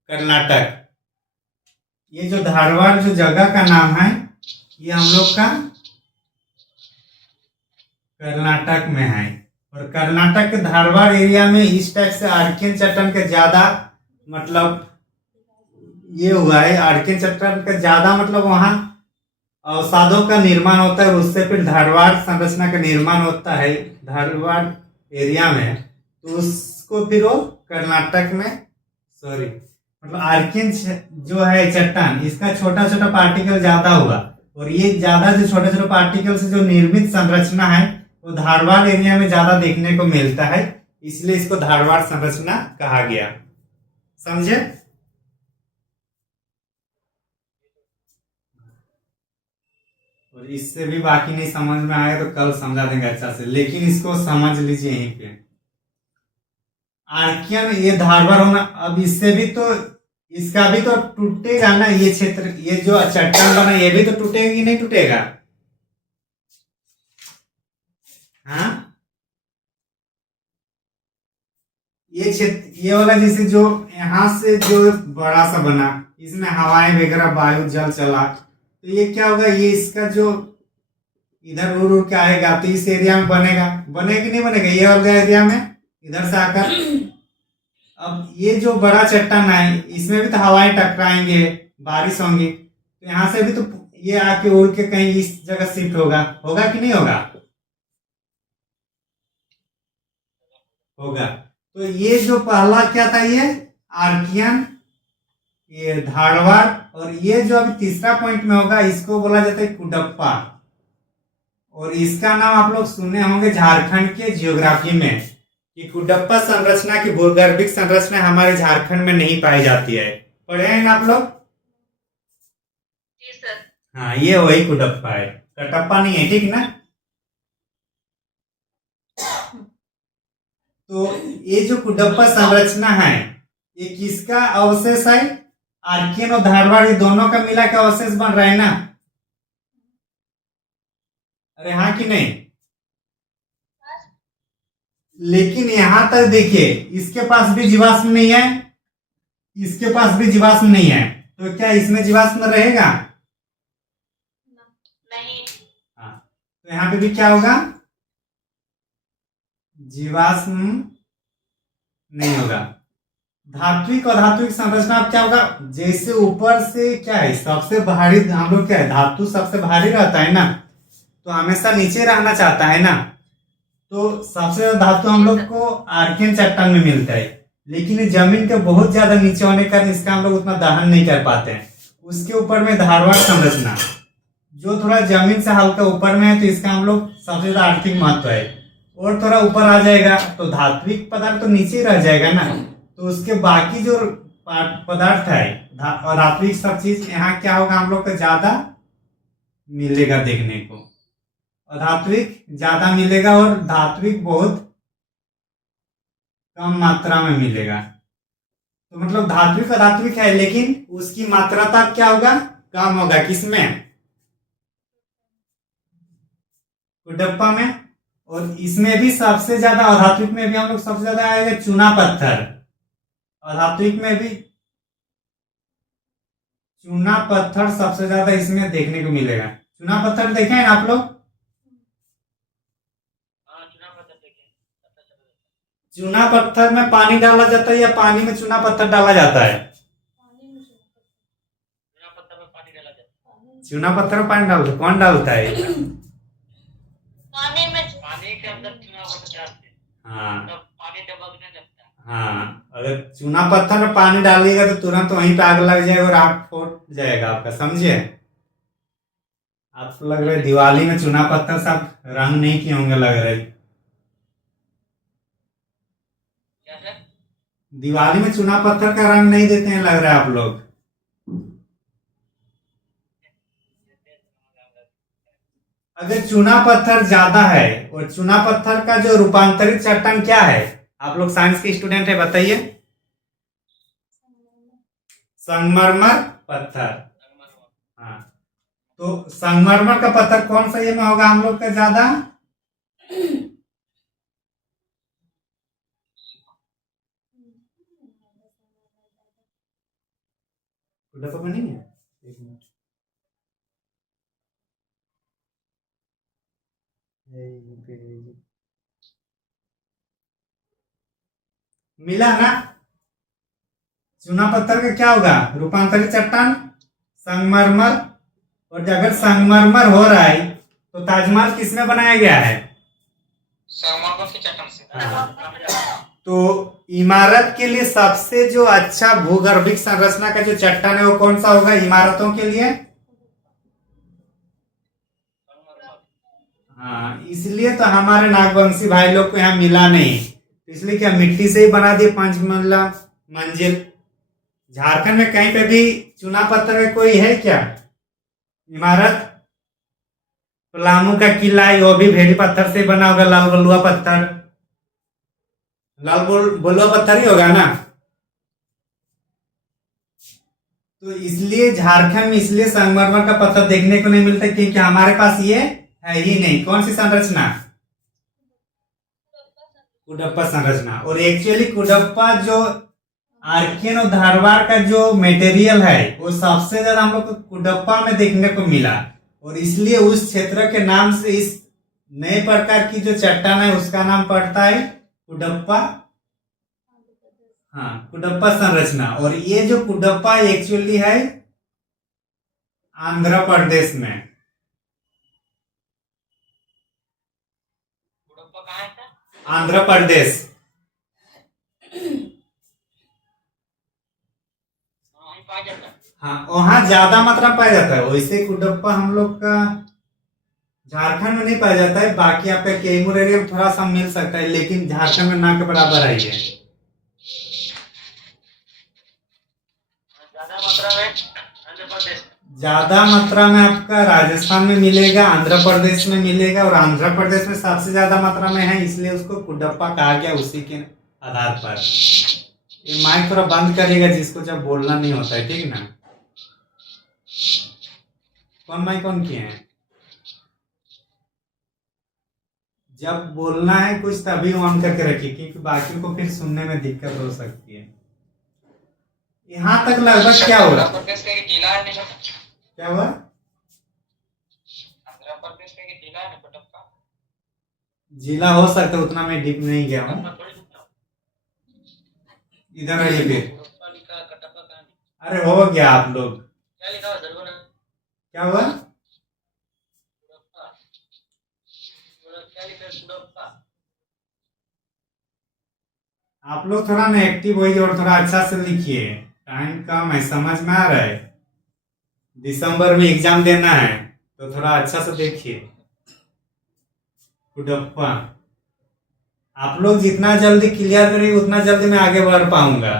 कर्नाटक। ये जो धारवाड़ जो जगह का नाम है, ये हम लोग का कर्नाटक में है, और कर्नाटक के धारवाड़ एरिया में इस टाइप से आर्कियन चट्टान का ज्यादा मतलब ये हुआ है। आर्कियन चट्टान का ज्यादा मतलब वहां अवसादों का निर्माण होता है, और उससे फिर धारवाड़ संरचना का निर्माण होता है धारवाड़ एरिया में, तो उसको फिर वो कर्नाटक में सॉरी मतलब आर्कियन जो है चट्टान, इसका छोटा छोटा पार्टिकल ज्यादा हुआ, और ये ज्यादा जो छोटे छोटे पार्टिकल से जो निर्मित संरचना है वो धारवाड़ एरिया में ज्यादा देखने को मिलता है, इसलिए इसको धारवाड़ संरचना कहा गया। समझे? और इससे भी बाकी नहीं समझ में आएगा तो कल समझा देंगे अच्छा से, लेकिन इसको समझ लीजिए यहीं पे। आर्कियन ये धारवाड़ होना, अब इससे भी तो इसका भी तो टूटेगा ना ये क्षेत्र, ये जो चट्टान बना ये भी तो टूटेगा कि नहीं टूटेगा? हाँ, ये क्षेत्र ये वाला जैसे जो यहाँ से जो बड़ा सा बना, इसमें हवाएं वगैरह वायु जल चला, तो ये क्या होगा, ये इसका जो इधर उड़ उड़ के आएगा तो इस एरिया में बनेगा, बनेगा कि नहीं बनेगा? ये वाला एरिया में इधर से आकर, अब ये जो बड़ा चट्टान है इसमें भी तो हवाएं टकराएंगे, बारिश होंगी, तो यहाँ से भी तो ये आके उड़ के कहीं इस जगह शिफ्ट होगा, होगा कि नहीं होगा? होगा। तो ये जो पहला क्या था, ये आर्कियन, ये धारवाड़, और ये जो अभी तीसरा पॉइंट में होगा इसको बोला जाता है कुडप्पा, और इसका नाम आप लोग सुने होंगे झारखंड के जियोग्राफी में कि कुडप्पा संरचना की भूगर्भिक संरचना हमारे झारखंड में नहीं पाई जाती है। पढ़े हैं आप लोग? जी सर। हाँ, ये वही कुडप्पा है, कटप्पा नहीं है, ठीक ना? तो ये जो कुडप्पा संरचना है ये किसका अवशेष है? आर्कियन और धारवाड़ ये दोनों का मिला के अवशेष बन रहा है ना? अरे हाँ कि नहीं? लेकिन यहां तक देखिए, इसके पास भी जीवाश्म नहीं है, इसके पास भी जीवाश्म नहीं है, तो क्या इसमें जीवाश्म रहेगा? नहीं। हाँ, तो यहाँ पे भी क्या होगा? जीवाश्म नहीं होगा। धात्विक और धात्विक संरचना अब क्या होगा, जैसे ऊपर से क्या है, सबसे भारी हम लोग क्या है, धातु सबसे भारी रहता है ना, तो हमेशा नीचे रहना चाहता है ना, तो सबसे ज्यादा धातु हम लोग को आर्कियन चट्टान में मिलता है, लेकिन जमीन के बहुत ज्यादा नीचे होने के कारण इसका हम लोग उतना दहन नहीं कर पाते हैं। उसके ऊपर में धारवाड़ संरचना जो थोड़ा जमीन से हल्का ऊपर में है, तो इसका हम लोग सबसे ज्यादा आर्थिक महत्व है, और थोड़ा ऊपर आ जाएगा तो धात्विक पदार्थ तो नीचे ही रह जाएगा ना, तो उसके बाकी जो पदार्थ है और धात्विक सब चीज यहाँ क्या होगा, हम लोग को ज्यादा मिलेगा देखने को, और धात्विक ज्यादा मिलेगा और धात्विक बहुत कम मात्रा में मिलेगा। तो मतलब धात्विक अधात्विक है, लेकिन उसकी मात्रा तब क्या होगा, कम होगा। किसमें? कुडप्पा में। और इसमें भी सबसे ज्यादा, अधात्विक में भी हम लोग सबसे ज्यादा आएगा चूना पत्थर, अधात्विक में भी चूना पत्थर सबसे ज्यादा इसमें देखने को मिलेगा। चूना पत्थर देखे हैं आप लोग? चूना पत्थर में पानी डाला जाता है या पानी में चूना पत्थर डाला जाता है? चूना पत्थर में पानी डालते, कौन डालता है? पानी के अंदर चूना पत्थर डालते हैं। हाँ तब पानी टपकने लगता है। हाँ, अगर चूना पत्थर में पानी डालिएगा तो तुरंत वहीं पे आग लग जाएगा और आग फूट जाएगा आपका, समझे। आपको लग रहा है दिवाली में चूना पत्थर से आप रंग नहीं किए होंगे, लग रहा है। क्या सर? दिवाली में चूना पत्थर का रंग नहीं देते हैं, लग रहा है आप लोग। अगर चूना पत्थर ज्यादा है, और चूना पत्थर का जो रूपांतरित चट्टान क्या है, आप लोग साइंस के स्टूडेंट है, बताइए। संगमरमर पत्थर। हाँ, तो संगमरमर का पत्थर कौन सा ये में होगा हम लोग का ज्यादा? नहीं है, एक मिनट। मिला ना। चूना पत्थर का क्या होगा? रूपांतरित चट्टान, संगमरमर। और अगर संगमरमर हो रहा है तो ताजमहल किसमें बनाया गया है? संगमरमर की चट्टान से। तो इमारत के लिए सबसे जो अच्छा भूगर्भिक संरचना का जो चट्टान है वो कौन सा होगा इमारतों के लिए? हाँ, इसलिए तो हमारे नागवंशी भाई लोग को यहाँ मिला नहीं, इसलिए क्या मिट्टी से ही बना दिए 5 मंजिला मंजिल। झारखंड में कहीं पे भी चूना पत्थर का कोई है क्या इमारत? पलामू का किला है, वो भी भेड़ी पत्थर से बना होगा, लाल बलुआ पत्थर। लाल बलुआ पत्थर ही होगा ना। तो इसलिए झारखंड में इसलिए संगमरमर का पत्थर देखने को नहीं मिलता, क्योंकि हमारे पास ये है ही नहीं। कौन सी संरचना? कुडप्पा संरचना। और एक्चुअली कुडप्पा जो आर्कियन और धारवाड़ का जो मटेरियल है वो सबसे ज्यादा हम लोग को कुडप्पा में देखने को मिला, और इसलिए उस क्षेत्र के नाम से इस नए प्रकार की जो चट्टान है उसका नाम पड़ता है कुडप्पा। हाँ, कुडप्पा संरचना। और ये जो कुडप्पा एक्चुअली है आंध्र प्रदेश में। कुडप्पा कहाँ है सर? आंध्र प्रदेश। वहीं पाया जाता है। हाँ, वहाँ ज्यादा मात्रा में पाया जाता है। वैसे कुडप्पा हम लोग का झारखंड में नहीं पाया जाता है, बाकी आपका कैमूर एरिया में थोड़ा सा मिल सकता है, लेकिन झारखंड में ना के बराबर आई है। ज्यादा मात्रा में आंध्र प्रदेश। ज्यादा मात्रा में आपका राजस्थान में मिलेगा, आंध्र प्रदेश में मिलेगा, और आंध्र प्रदेश में सबसे ज्यादा मात्रा में है, इसलिए उसको कुडप्पा कहा गया उसी के आधार पर। ये माइक थोड़ा बंद करिएगा जिसको जब बोलना नहीं होता है, ठीक ना। कौन माइक ऑन किए हैं? जब बोलना है कुछ तभी ऑन करके रखिए, क्योंकि बाकी को फिर सुनने में दिक्कत हो सकती है। यहाँ तक लगभग क्या हुआ? आंध्र प्रदेश का एक जिला है नहीं? क्या हुआ? आंध्र प्रदेश का एक जिला है ना कुडप्पा? जिला हो सकता है, उतना मैं डीप नहीं गया हूँ। इधर आइए फिर। कुडप्पा लिखा, कटप्पा कहाँ लिखा? अरे हो गया आप लोग। क्या लिखा हुआ जरूर? क्या हुआ? कुडप्पा। क्या लिखा है कुडप्पा? आप लोग थोड़ा ना एक्टिव होइए और थोड़ा अच्छा से लिखिए, टाइम कम है, समझ में आ रहा है। दिसंबर में एग्जाम देना है तो थोड़ा अच्छा से देखिए। कुडप्पा आप लोग जितना जल्दी क्लियर करेंगे उतना जल्दी मैं आगे बढ़ पाऊंगा।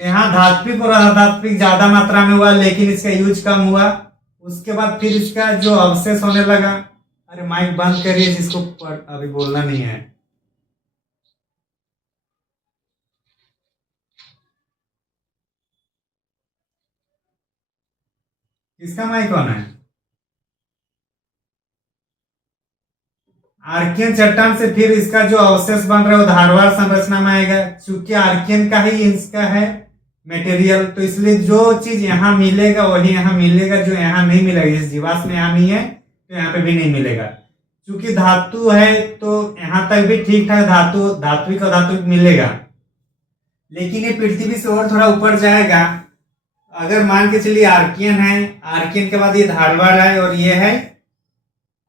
यहाँ धात्विक और अधात्विक ज्यादा मात्रा में हुआ, लेकिन इसका यूज कम हुआ। उसके बाद फिर इसका जो अवशेष होने लगा। अरे माइक बंद करिए, जिसको अभी बोलना नहीं है। किसका माइक ऑन है? आर्कियन चट्टान से फिर इसका जो अवशेष बन रहा है वो धारवाड़ संरचना में आएगा। चूंकि आर्कियन का ही इसका है मटेरियल, तो इसलिए जो चीज यहाँ मिलेगा वही यहाँ मिलेगा, जो यहाँ नहीं मिलेगा, जिस जीवाश्म में यहाँ नहीं है तो यहाँ पे भी नहीं मिलेगा। चूंकि धातु है तो यहाँ तक भी ठीक ठाक धातु धात्विक और धातुक मिलेगा, लेकिन ये पृथ्वी से और थोड़ा ऊपर जाएगा। अगर मान के चलिए आर्कियन है, आर्कियन के बाद ये धारवाड़ है और ये है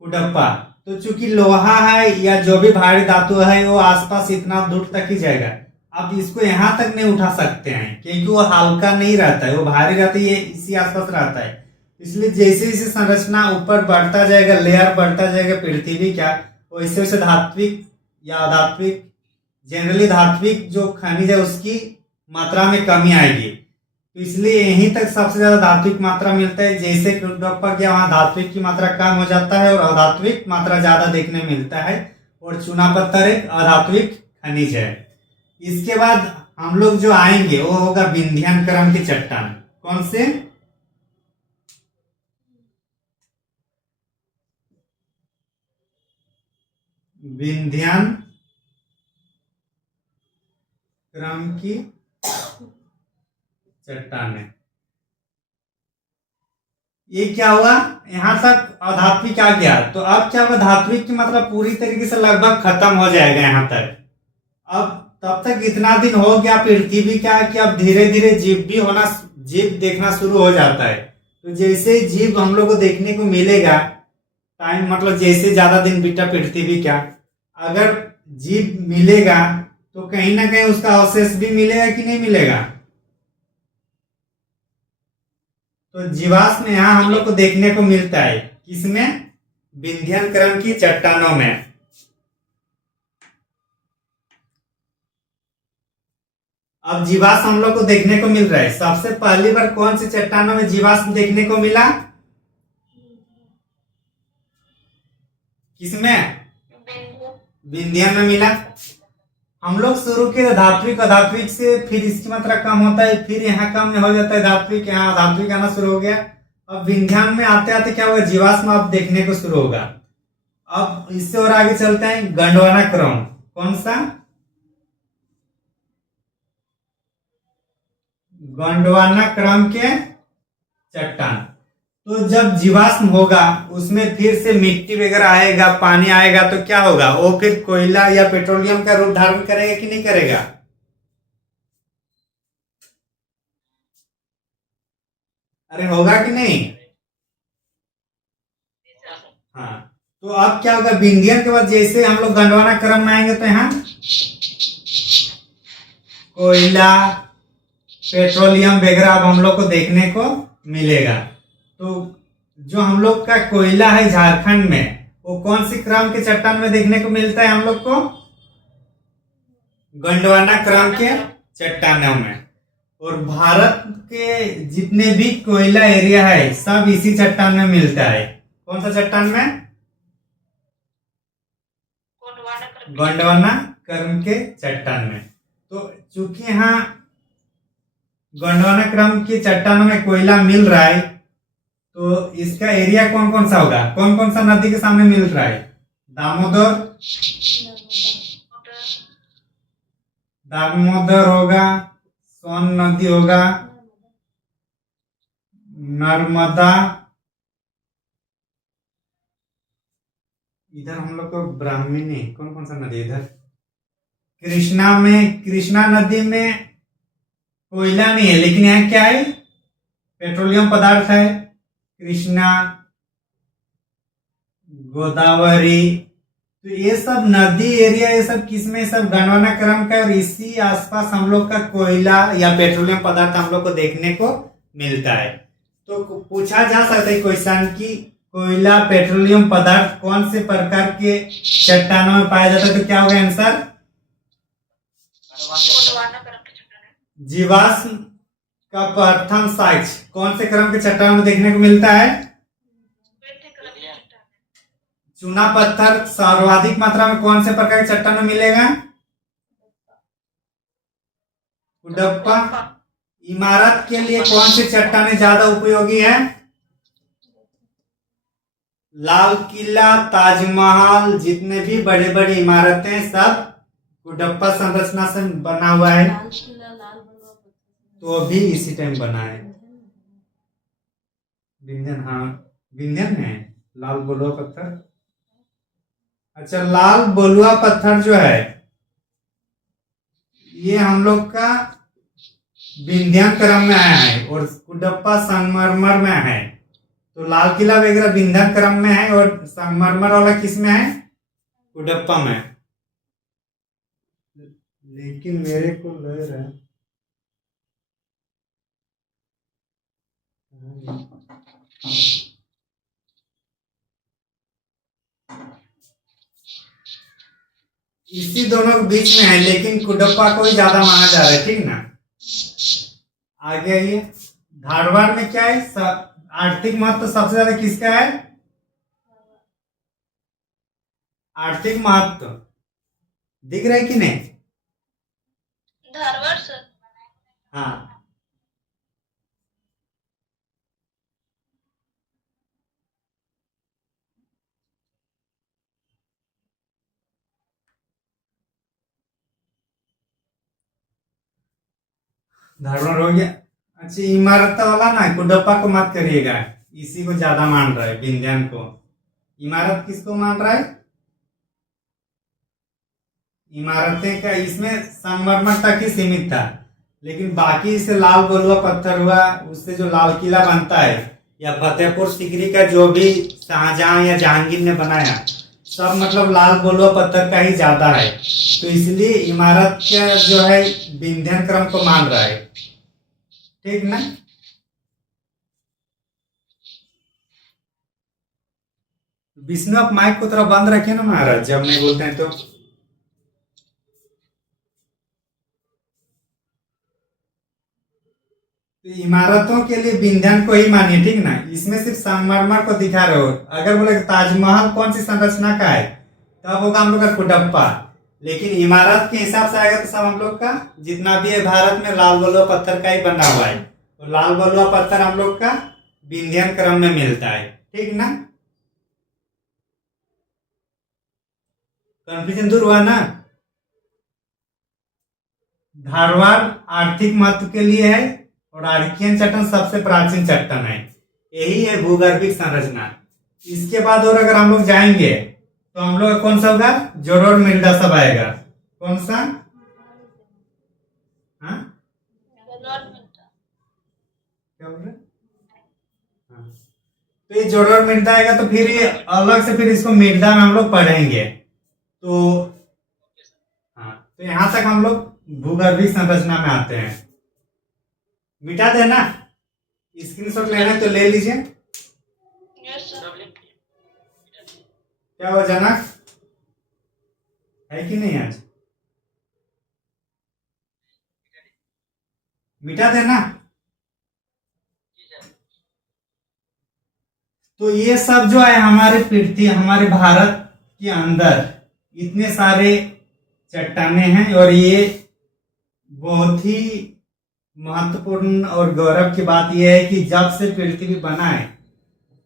कुडप्पा, तो चूंकि लोहा है या जो भी भारी धातु है वो आसपास इतना दूर तक ही जाएगा। आप इसको यहाँ तक नहीं उठा सकते हैं क्योंकि वो हल्का नहीं रहता है, वो भारी रहता है, ये इसी आसपास रहता है। इसलिए जैसे जैसे संरचना ऊपर बढ़ता जाएगा, लेयर बढ़ता जाएगा पृथ्वी का, वैसे वैसे धात्विक या अधात्विक, जनरली धात्विक जो खनिज है उसकी मात्रा में कमी आएगी। तो इसलिए यहीं तक सबसे ज्यादा धात्विक मात्रा मिलता है। जैसे कुडप्पा गया वहां धात्विक की मात्रा कम हो जाता है और अधात्विक मात्रा ज्यादा देखने मिलता है। और चूना पत्थर एक अधात्विक खनिज है। इसके बाद हम लोग जो आएंगे वो होगा विंध्यान क्रम की चट्टान। कौन से? विंध्यान क्रम की चट्टान है। ये क्या हुआ, यहां तक अधात्विक आ गया। तो अब क्या होगा, धात्विक की मतलब पूरी तरीके से लगभग खत्म हो जाएगा यहां तक। अब तब तक इतना दिन हो गया पृथ्वी का कि अब धीरे धीरे जीव देखना शुरू हो जाता है। तो जैसे जीव हम लोग को देखने को मिलेगा, टाइम मतलब जैसे ज्यादा दिन बीता पृथ्वी का, अगर जीव मिलेगा तो कहीं ना कहीं उसका अवशेष भी मिलेगा कि नहीं मिलेगा। तो जीवाश्म यहाँ हम लोग को देखने को मिलता है किसमें? विंध्यान क्रम की चट्टानों में। अब जीवाश्म हम लोग को देखने को मिल रहा है। सबसे पहली बार कौन सी चट्टानों में जीवाश्म देखने को मिला? किसमें? विंध्यान में मिला। हम लोग शुरू के धात्विक अधात्विक से, फिर इसकी मात्रा कम होता है, फिर यहाँ कम हो जाता है धात्विक, यहाँ धात्विक आना शुरू हो गया। अब विंध्यान में आते आते क्या होगा, जीवाश्म अब देखने को शुरू होगा। अब इससे और आगे चलते हैं गोंडवाना क्रम। कौन सा? गोंडवाना क्रम के चट्टान। तो जब जीवाश्म होगा उसमें फिर से मिट्टी वगैरह आएगा, पानी आएगा, तो क्या होगा, वो फिर कोयला या पेट्रोलियम का रूप धारण करेगा कि नहीं करेगा? अरे होगा कि नहीं? हाँ। तो अब क्या होगा, विंध्यान के बाद जैसे हम लोग गोंडवाना क्रम में आएंगे तो यहाँ कोयला पेट्रोलियम वगैरह अब हम लोग को देखने को मिलेगा। तो जो हम लोग का कोयला है झारखंड में, वो कौन सी क्रम के चट्टान में देखने को मिलता है हम लोग को? गोंडवाना क्रम के चट्टानों में। और भारत के जितने भी कोयला एरिया है सब इसी चट्टान में मिलता है। कौन सा चट्टान में? गोंडवाना क्रम के चट्टान में। तो चूंकि यहाँ गोंडवाना क्रम की चट्टानों में कोयला मिल रहा है, तो इसका एरिया कौन कौन सा होगा? कौन कौन सा नदी के सामने मिल रहा है? दामोदर होगा, सोन नदी होगा, नर्मदा, इधर हम लोग को ब्राह्मणी, कौन कौन सा नदी इधर? कृष्णा नदी में कोयला नहीं है, लेकिन यहाँ क्या है, पेट्रोलियम पदार्थ है। कृष्णा, गोदावरी, तो ये सब नदी एरिया, ये सब किसमें? सब गोंडवाना क्रम का। और इसी आसपास हम लोग का कोयला या पेट्रोलियम पदार्थ हम लोग को देखने को मिलता है। तो पूछा जा सकता है क्वेश्चन की कोयला पेट्रोलियम पदार्थ कौन से प्रकार के चट्टानों में पाया जाता है? तो क्या होगा आंसर? जीवाश्म का प्रथम साइज कौन से क्रम के चट्टानों में देखने को मिलता है? चूना पत्थर सर्वाधिक मात्रा में कौन से प्रकार के चट्टानों में मिलेगा? कुडप्पा। इमारत के लिए कौन सी चट्टानें ज्यादा उपयोगी है? लाल किला, ताजमहल, जितने भी बड़े बड़े इमारतें सब कुडप्पा संरचना से बना हुआ है। तो अभी इसी टाइम बना है। विंध्यन, हाँ विंध्यन में है लाल बलुआ पत्थर। अच्छा, लाल बलुआ पत्थर जो है ये हम लोग का विंध्यान क्रम में आया है और कुडप्पा संगमरमर में है। तो लाल किला वगैरह विंध्य क्रम में है और संगमरमर वाला किस में है? कुडप्पा में। लेकिन मेरे को लग रहा है इसी दोनों के बीच में है, लेकिन कुडप्पा को ही ज्यादा माना जा रहा है, ठीक ना। आगे आइए, धारवाड़ में क्या है? आर्थिक महत्व सबसे ज्यादा किसका है? आर्थिक महत्व दिख रहा है कि नहीं? धारवाड़ सर। हाँ, धारवाड़ हो गया। अच्छा, इमारत वाला ना कुडप्पा को मत करिएगा, इसी को ज्यादा मान रहा है, विंध्यान को। इमारत किसको मान रहा है? इमारतें का इसमें संगमरमर तक ही सीमित था, लेकिन बाकी से लाल बलुआ पत्थर हुआ, उससे जो लाल किला बनता है, या फतेहपुर सीकरी का जो भी शाहजहां या जहांगीर ने बनाया, सब मतलब लाल बलुआ पत्थर का ही ज्यादा है। तो इसलिए इमारत का जो है विंध्य क्रम को मान रहा है, ठीक ना। विष्णु, आप माइक को थोड़ा बंद रखिए ना महाराज, जब नहीं बोलते हैं तो। इमारतों के लिए विंध्यान को ही मानिए, ठीक ना। इसमें सिर्फ संगमरमर को दिखा रहे हो। अगर बोले ताजमहल कौन सी संरचना का है, तब होगा हम लोग का कुडप्पा। लेकिन इमारत के हिसाब से आएगा तो सब हम लोग का जितना भी है भारत में लाल बलुआ पत्थर का ही बना हुआ है। तो लाल बलुआ पत्थर हम लोग का विंध्यान क्रम में मिलता है, ठीक ना। कंफ्यूजन दूर हुआ ना। धारवाड़ आर्थिक महत्व के लिए है और आर्कियन चट्टान सबसे प्राचीन चट्टान है। यही है भूगर्भिक संरचना। इसके बाद और अगर हम लोग जाएंगे तो हम लोग कौन सा होगा? जोड़ोर मिल्डा सब आएगा। कौन सा? हाँ, क्या बोल रहे? हाँ। तो ये जोड़ोर मिल्डा आएगा, तो फिर ये अलग से फिर इसको मिल्डा में हम लोग पढ़ेंगे। तो हाँ, तो यहां तक हम लोग भूगर्भिक संरचना में आते हैं। मिटा देना, स्क्रीनशॉट लेना है तो ले लीजिए। क्या हुआ जनक, है कि नहीं? आज मिटा देना। तो ये सब जो है हमारे पृथ्वी, हमारे भारत के अंदर इतने सारे चट्टाने हैं, और ये बहुत ही महत्वपूर्ण और गौरव की बात यह है कि जब से पृथ्वी बना है,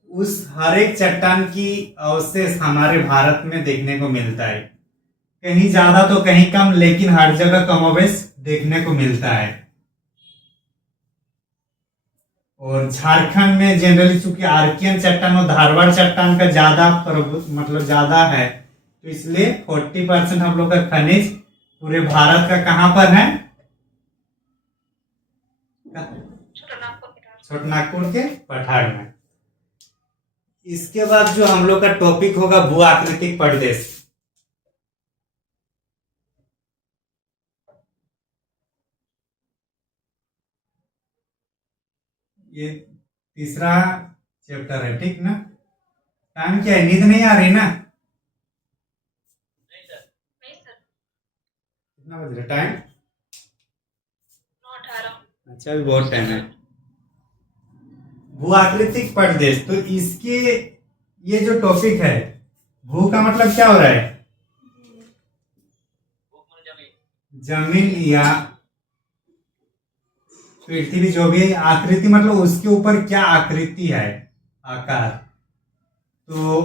उस हर एक चट्टान की अवशेष हमारे भारत में देखने को मिलता है। कहीं ज्यादा तो कहीं कम, लेकिन हर जगह कमोबेश देखने को मिलता है। और झारखंड में जनरली चूंकि आर्कियन चट्टान और धारवाड़ चट्टान का ज्यादा मतलब ज्यादा है, तो इसलिए 40% हम लोग का खनिज पूरे भारत का कहां पर है? छोटानागपुर के पठार में। इसके बाद जो हम लोग का टॉपिक होगा भू आकृतिक प्रदेश। ये तीसरा चैप्टर है, ठीक ना। टाइम क्या है? नींद नहीं आ रही ना? कितना बज रहा है टाइम? 9:18। अच्छा, अभी बहुत टाइम है। भू आकृतिक प्रदेश, तो इसके ये जो टॉपिक है, भू का मतलब क्या हो रहा है? जमीन या पृथ्वी जो भी है। आकृति मतलब उसके ऊपर क्या आकृति है, आकार। तो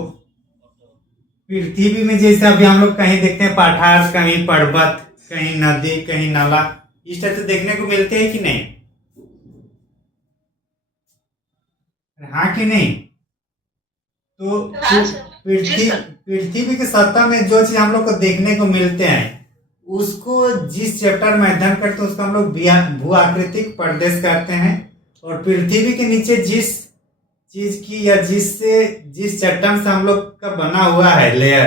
पृथ्वी में जैसे अभी हम लोग कहीं देखते हैं पठार, कहीं पर्वत, कहीं नदी, कहीं नाला, इस तरह से देखने को मिलते हैं कि नहीं? हाँ कि नहीं? तो पृथ्वी की सतह में जो चीज हम लोग को देखने को मिलते हैं, उसको जिस चैप्टर में अध्ययन करते हैं उसको हम लोग भू आकृतिक प्रदेश कहते हैं। और पृथ्वी के नीचे जिस चीज की या जिस चट्टान से हम लोग का बना हुआ है लेयर,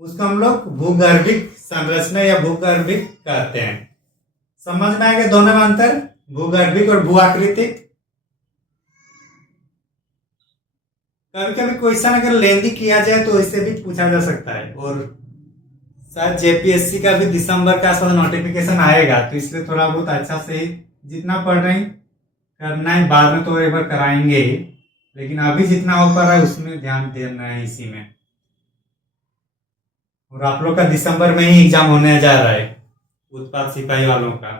उसको हम लोग भूगर्भिक संरचना या भूगर्भिक कहते हैं। समझ में आएगा दोनों में अंतर, भूगर्भिक और भूआकृतिक। कभी कभी क्वेश्चन अगर लेंदी किया जाए तो इससे भी पूछा जा सकता है, और शायद जेपीएससी का भी दिसंबर का आसपास नोटिफिकेशन आएगा, तो इसलिए थोड़ा बहुत अच्छा से ही जितना पढ़ रहे हैं करना है, बाद में तो एक बार कराएंगे ही, लेकिन अभी जितना हो पा रहा है उसमें ध्यान देना है इसी में। और आप लोग का दिसंबर में ही एग्जाम होने जा रहा है उत्पाद सिपाही वालों का।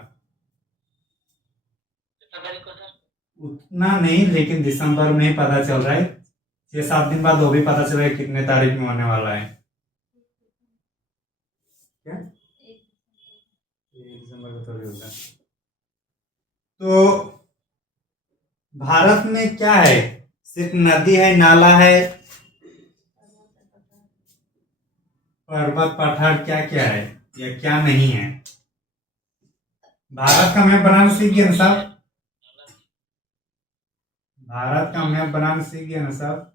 कितना तारीख को सर? उतना नहीं, लेकिन दिसंबर में ही पता चल रहा है, 6-7 दिन बाद वो भी पता चल रहा है कितने तारीख में होने वाला है। क्या 1 दिसंबर को थोड़ी होगा। तो भारत में क्या है, सिर्फ नदी है, नाला है, पर्वत पठार, क्या क्या है या क्या नहीं है? भारत का मैप बनाना सीख गए ना साहब? भारत का मैप बनाना सीख गए ना साहब?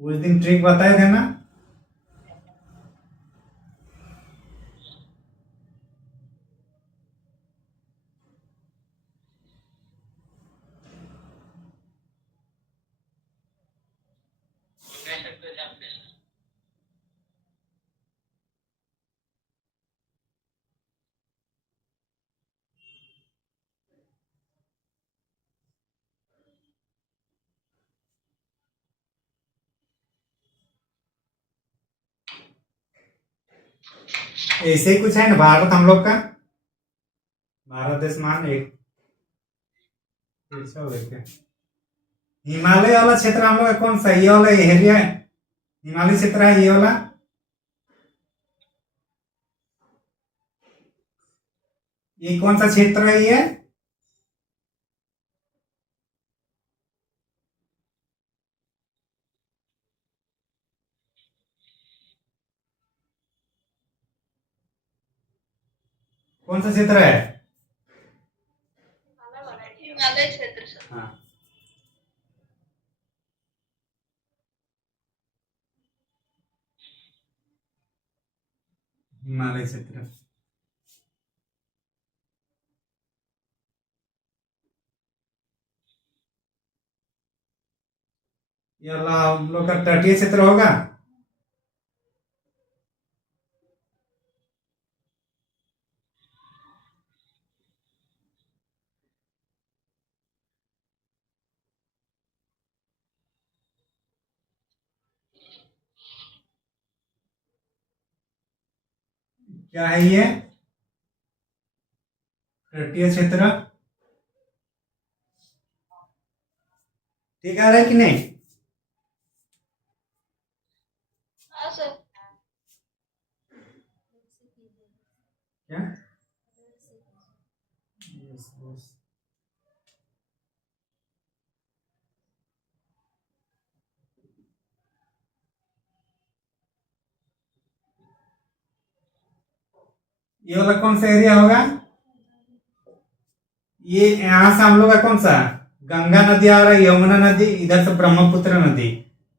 उस दिन ट्रिक बताए थे ना? कह सकते हैं आप सर। ऐसे ही कुछ है ना भारत हम लोग का, भारत देश मान एक ऐसा हो गया क्या? हिमालय वाला क्षेत्र हम लोग का कौन सा, ये वाला एरिया है, हिमालय क्षेत्र है ये वाला? ये कौन सा क्षेत्र है ये? कौन सा क्षेत्र है? हिमालय क्षेत्र सर। हाँ, हिमालय क्षेत्र। ये वाला हम लोग का तटीय क्षेत्र होगा। क्या है ये तटीय क्षेत्र? ठीक आ रहा है कि नहीं? हाँ सर। क्या Yes, yes. ये वाला कौन सा एरिया होगा? ये यहां से हम लोग का कौन सा, गंगा नदी आ रहा है, यमुना नदी, इधर से ब्रह्मपुत्र नदी,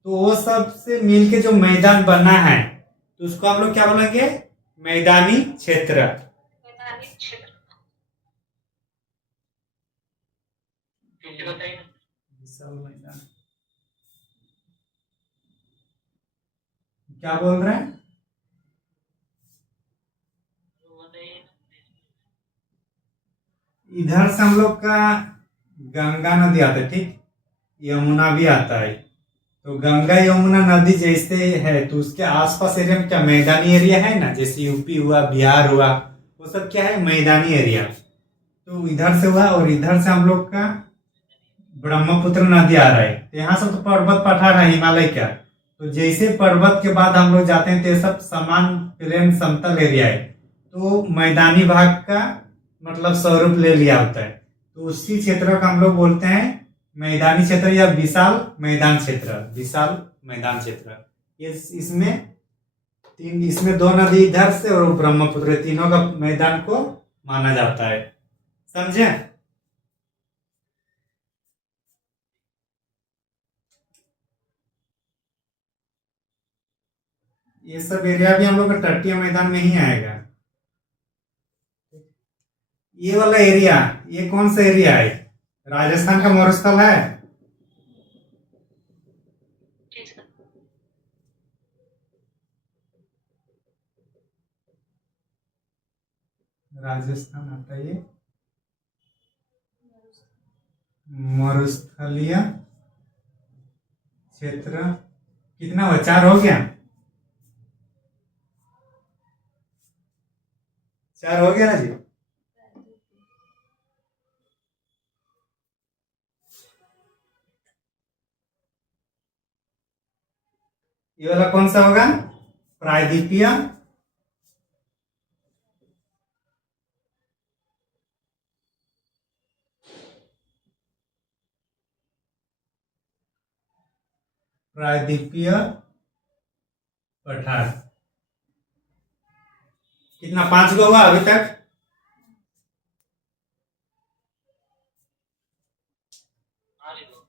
तो वो सब से मिलके जो मैदान बना है, तो उसको हम लोग क्या बोलेंगे, मैदानी क्षेत्र। मैदानी क्षेत्र। फिर से बताइए ना। विशाल मैदान। क्या बोल रहे हैं? वो बताइए ना। इधर से हम लोग का गंगा नदी आता है, ठीक, यमुना भी आता है, तो गंगा यमुना नदी जैसे है तो उसके आसपास एरिया में क्या मैदानी एरिया है ना, जैसे यूपी हुआ, बिहार हुआ, वो सब क्या है, मैदानी एरिया। तो इधर से हुआ, और इधर से हम लोग का ब्रह्मपुत्र नदी आ रहा है, तो यहाँ से तो पर्वत पठार है हिमालय का, तो जैसे पर्वत के बाद हम लोग जाते हैं तो ये सब समान प्लेन समतल एरिया है, तो मैदानी भाग का मतलब स्वरूप ले लिया होता है, तो उसी क्षेत्र का हम लोग बोलते हैं मैदानी क्षेत्र या विशाल मैदान क्षेत्र, विशाल मैदान क्षेत्र। इसमें 2 नदी इधर से और ब्रह्मपुत्र, तीनों का मैदान को माना जाता है। समझे? ये सब एरिया भी हम लोग का तटीय मैदान में ही आएगा। ये वाला एरिया, ये कौन सा एरिया है? राजस्थान का मरुस्थल है। जी सर। राजस्थान आता है ये मरुस्थलीय क्षेत्र। कितना हुआ? 4 हो गया? 4 हो गया ना जी? ये वाला कौन सा होगा? प्रायद्वीपीय प्रायद्वीपीय पठार। कितना? 5 गो हुआ अभी तक? हाँ जी दो।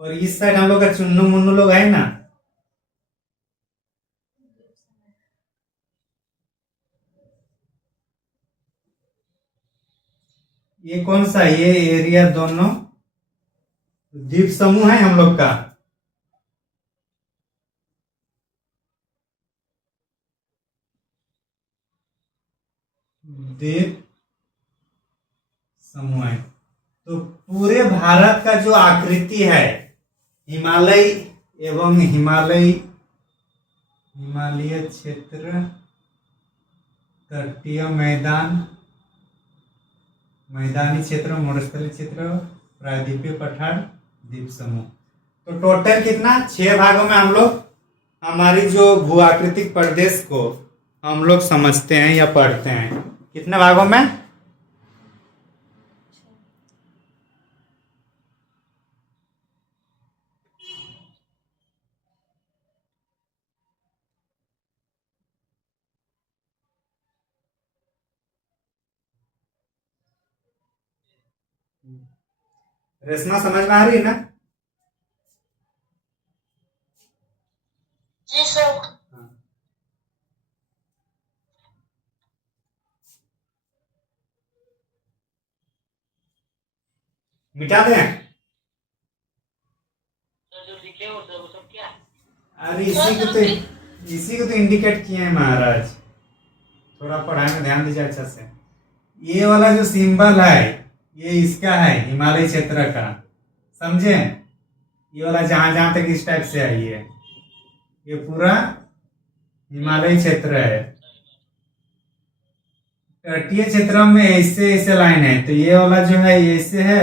और इस साइड हम लोग का चुन्नू मुन्नू लोग है ना। ये कौन सा? ये एरिया दोनों द्वीप समूह है हम लोग का। द्वीप समूह है। तो पूरे भारत का जो आकृति है, हिमालय एवं हिमालय क्षेत्र, तटीय मैदान, मैदानी क्षेत्र, मरुस्थलीय क्षेत्र, प्रायद्वीपीय पठार, द्वीप समूह। तो टोटल कितना? 6 भागों में हम लोग हमारी जो भू आकृतिक प्रदेश को हम लोग समझते हैं या पढ़ते हैं। कितने भागों में? रेशमा समझ में आ रही है ना? जी सर। हाँ। मिटा दें? सर जो लिखे हो सर वो सब क्या है? अरे इसी को तो इंडिकेट किए हैं महाराज। थोड़ा पढ़ाई में ध्यान दीजिए अच्छा से। ये वाला जो सिंबल है, ये इसका है, हिमालय क्षेत्र का। समझे? ये वाला जहां जहां तक इस टाइप से है, ये पूरा हिमालय क्षेत्र है। तटीय क्षेत्र में ऐसे ऐसे लाइन है, तो ये वाला जो है ये ऐसे है।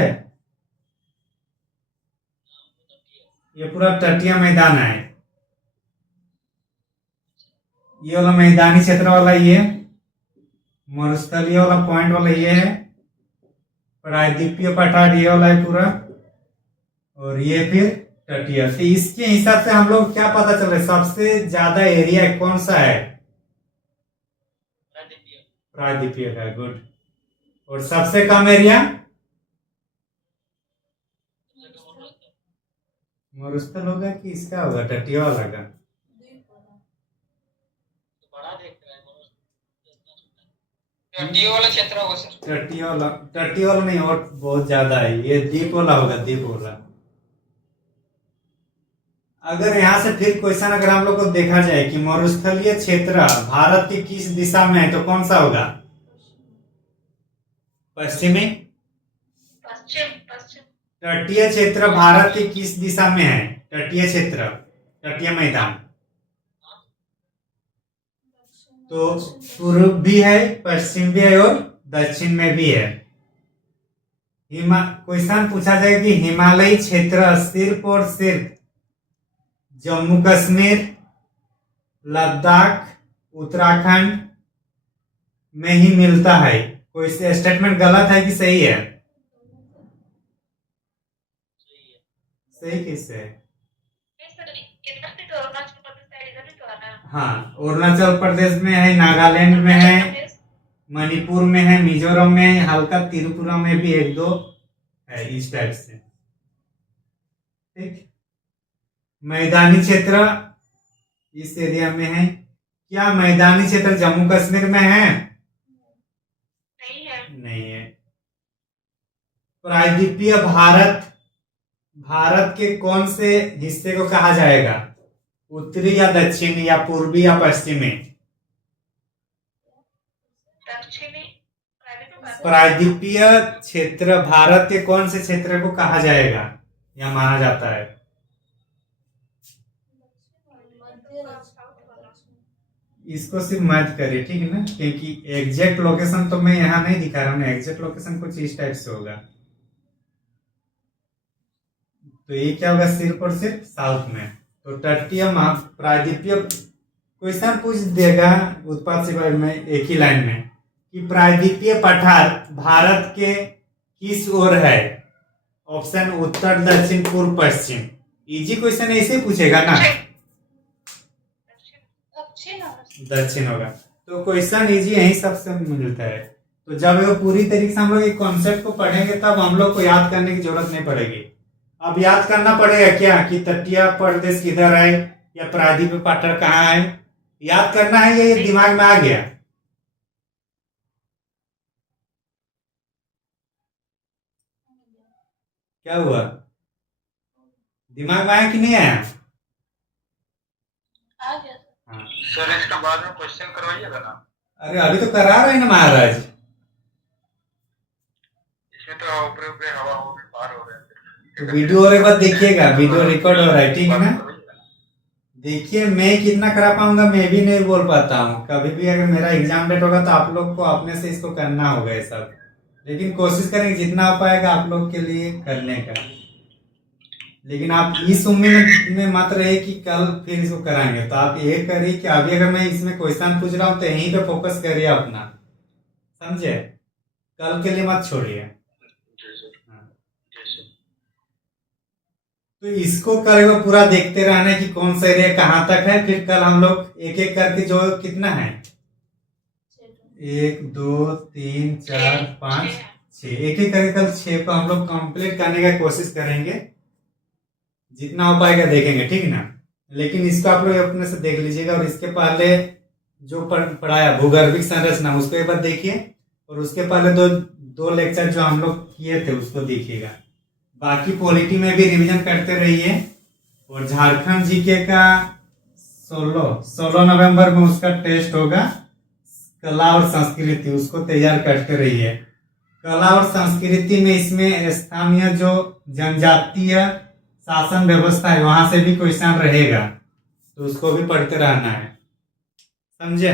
ये पूरा तटीय मैदान है। ये वाला मैदानी क्षेत्र वाला ये, मरुस्थलीय वाला पॉइंट वाला ये है, प्रायद्वीपीय पठार ये वाला है पूरा, और ये फिर तटीय। तो इसके हिसाब से हम लोग क्या पता चल रहा है? सबसे ज्यादा एरिया कौन सा है? प्रायद्वीपीय। प्रायद्वीपीय का। गुड। और सबसे कम एरिया? मरुस्थल होगा कि इसका होगा, तटीय वाला का? तो बड़ा देख रहा है तटीय वाला क्षेत्र होगा सर। तटीय वाला नहीं, और बहुत ज्यादा है। ये द्वीप वाला होगा, द्वीप वाला। अगर यहाँ से फिर क्वेश्चन अगर हम लोग को देखा जाए कि मरुस्थलीय क्षेत्र भारत की किस दिशा में है, तो कौन सा होगा? पश्चिमी। पश्चिम। पश्चिम। तटीय क्षेत्र भारत की किस दिशा में है? तटीय क्षेत्र, तटीय मैदान तो पूर्व भी है, पश्चिम भी है, और दक्षिण में भी है। क्वेश्चन पूछा जाए कि हिमालयी क्षेत्र सिर्फ और सिर्फ जम्मू कश्मीर, लद्दाख, उत्तराखंड में ही मिलता है, कोई स्टेटमेंट गलत है कि सही है? सही है। सही किससे है? सर इधर से तो अरुणाचल प्रदेश साइड इधर भी तो आ रहा है। हाँ, अरुणाचल प्रदेश में है, नागालैंड में है, मणिपुर में है, मिजोरम में है, हल्का त्रिपुरा में भी 1-2 है, इस टाइप से। ठीक। मैदानी क्षेत्र इस एरिया में है। क्या मैदानी क्षेत्र जम्मू कश्मीर में है? नहीं है। नहीं है। प्रायद्वीपीय भारत भारत के कौन से हिस्से को कहा जाएगा? उत्तरी या दक्षिणी या पूर्वी या पश्चिमी? दक्षिणी प्रायद्वीपीय क्षेत्र भारत के कौन से क्षेत्र को कहा जाएगा या माना जाता है? इसको सिर्फ मैच करिए, ठीक है ना, क्योंकि एग्जैक्ट लोकेशन तो मैं यहाँ नहीं दिखा रहा हूँ। एग्जैक्ट लोकेशन कुछ इस टाइप से होगा। तो ये क्या होगा? सिर्फ और सिर्फ साउथ में। तो तटीय प्रायद्वीपीय क्वेश्चन पूछ देगा उत्पाद से में एक ही लाइन में कि प्रायद्वीपीय पठार भारत के किस ओर है? ऑप्शन उत्तर, दक्षिण, पूर्व, पश्चिम। इजी क्वेश्चन ऐसे पूछेगा ना, दक्षिण होगा। तो क्वेश्चन इजी यही सबसे मिलता है। तो जब वो पूरी तरीके से हम लोग एक कॉन्सेप्ट को पढ़ेंगे तब हम लोग को याद करने की जरूरत नहीं पड़ेगी। अब याद करना पड़ेगा क्या कि तटीय प्रदेश किधर है या प्रायद्वीपीय पठार कहाँ है, याद करना है। ये दिमाग में आ गया? क्या हुआ? दिमाग में आया कि नहीं आया? आ गया। हाँ। सर इसका बाद में क्वेश्चन करवाइएगा ना। अरे अभी तो करा रहे हैं ना महाराज। इसमें तो ऊपर ऊपर हवा हो रही, पार हो रहे हैं। तो वीडियो और एक बार देखिएगा, वीडियो रिकॉर्ड हो रहा है, ठीक है ना। देखिए मैं कितना करा पाऊंगा मैं भी नहीं बोल पाता हूँ। कभी भी अगर मेरा एग्जाम डेट होगा तो आप लोग को अपने से इसको करना होगा ये सब, लेकिन कोशिश करेंगे जितना हो पाएगा आप लोग के लिए करने का। लेकिन आप इस उम्मीद में मत रहे कि कल फिर इसको कराएंगे। तो आप ये करिए कि अभी अगर मैं इसमें क्वेश्चन पूछ रहा हूँ तो यहीं पे फोकस करिए अपना, समझे? कल के लिए मत छोड़िए। तो इसको कल को पूरा देखते रहना है कि कौन सा एरिया कहाँ तक है। फिर कल हम लोग एक एक करके, जो कितना है 1 2 3 4 5 6, एक एक करके कल 6 को हम लोग कंप्लीट करने का कोशिश करेंगे। जितना हो पाएगा देखेंगे, ठीक ना। लेकिन इसको आप लोग अपने से देख लीजिएगा। और इसके पहले जो पढ़ाया भूगर्भिक संरचना उसको एक बार देखिए, और उसके पहले दो लेक्चर जो हम लोग किए थे उसको देखिएगा। बाकी पॉलिटी में भी रिवीजन करते रहिए। और झारखंड जीके का 16 नवंबर में उसका टेस्ट होगा, कला और संस्कृति, उसको तैयार करते रहिए। कला और संस्कृति में इसमें स्थानीय जो जनजातीय शासन व्यवस्था है वहां से भी क्वेश्चन रहेगा, तो उसको भी पढ़ते रहना है, समझे?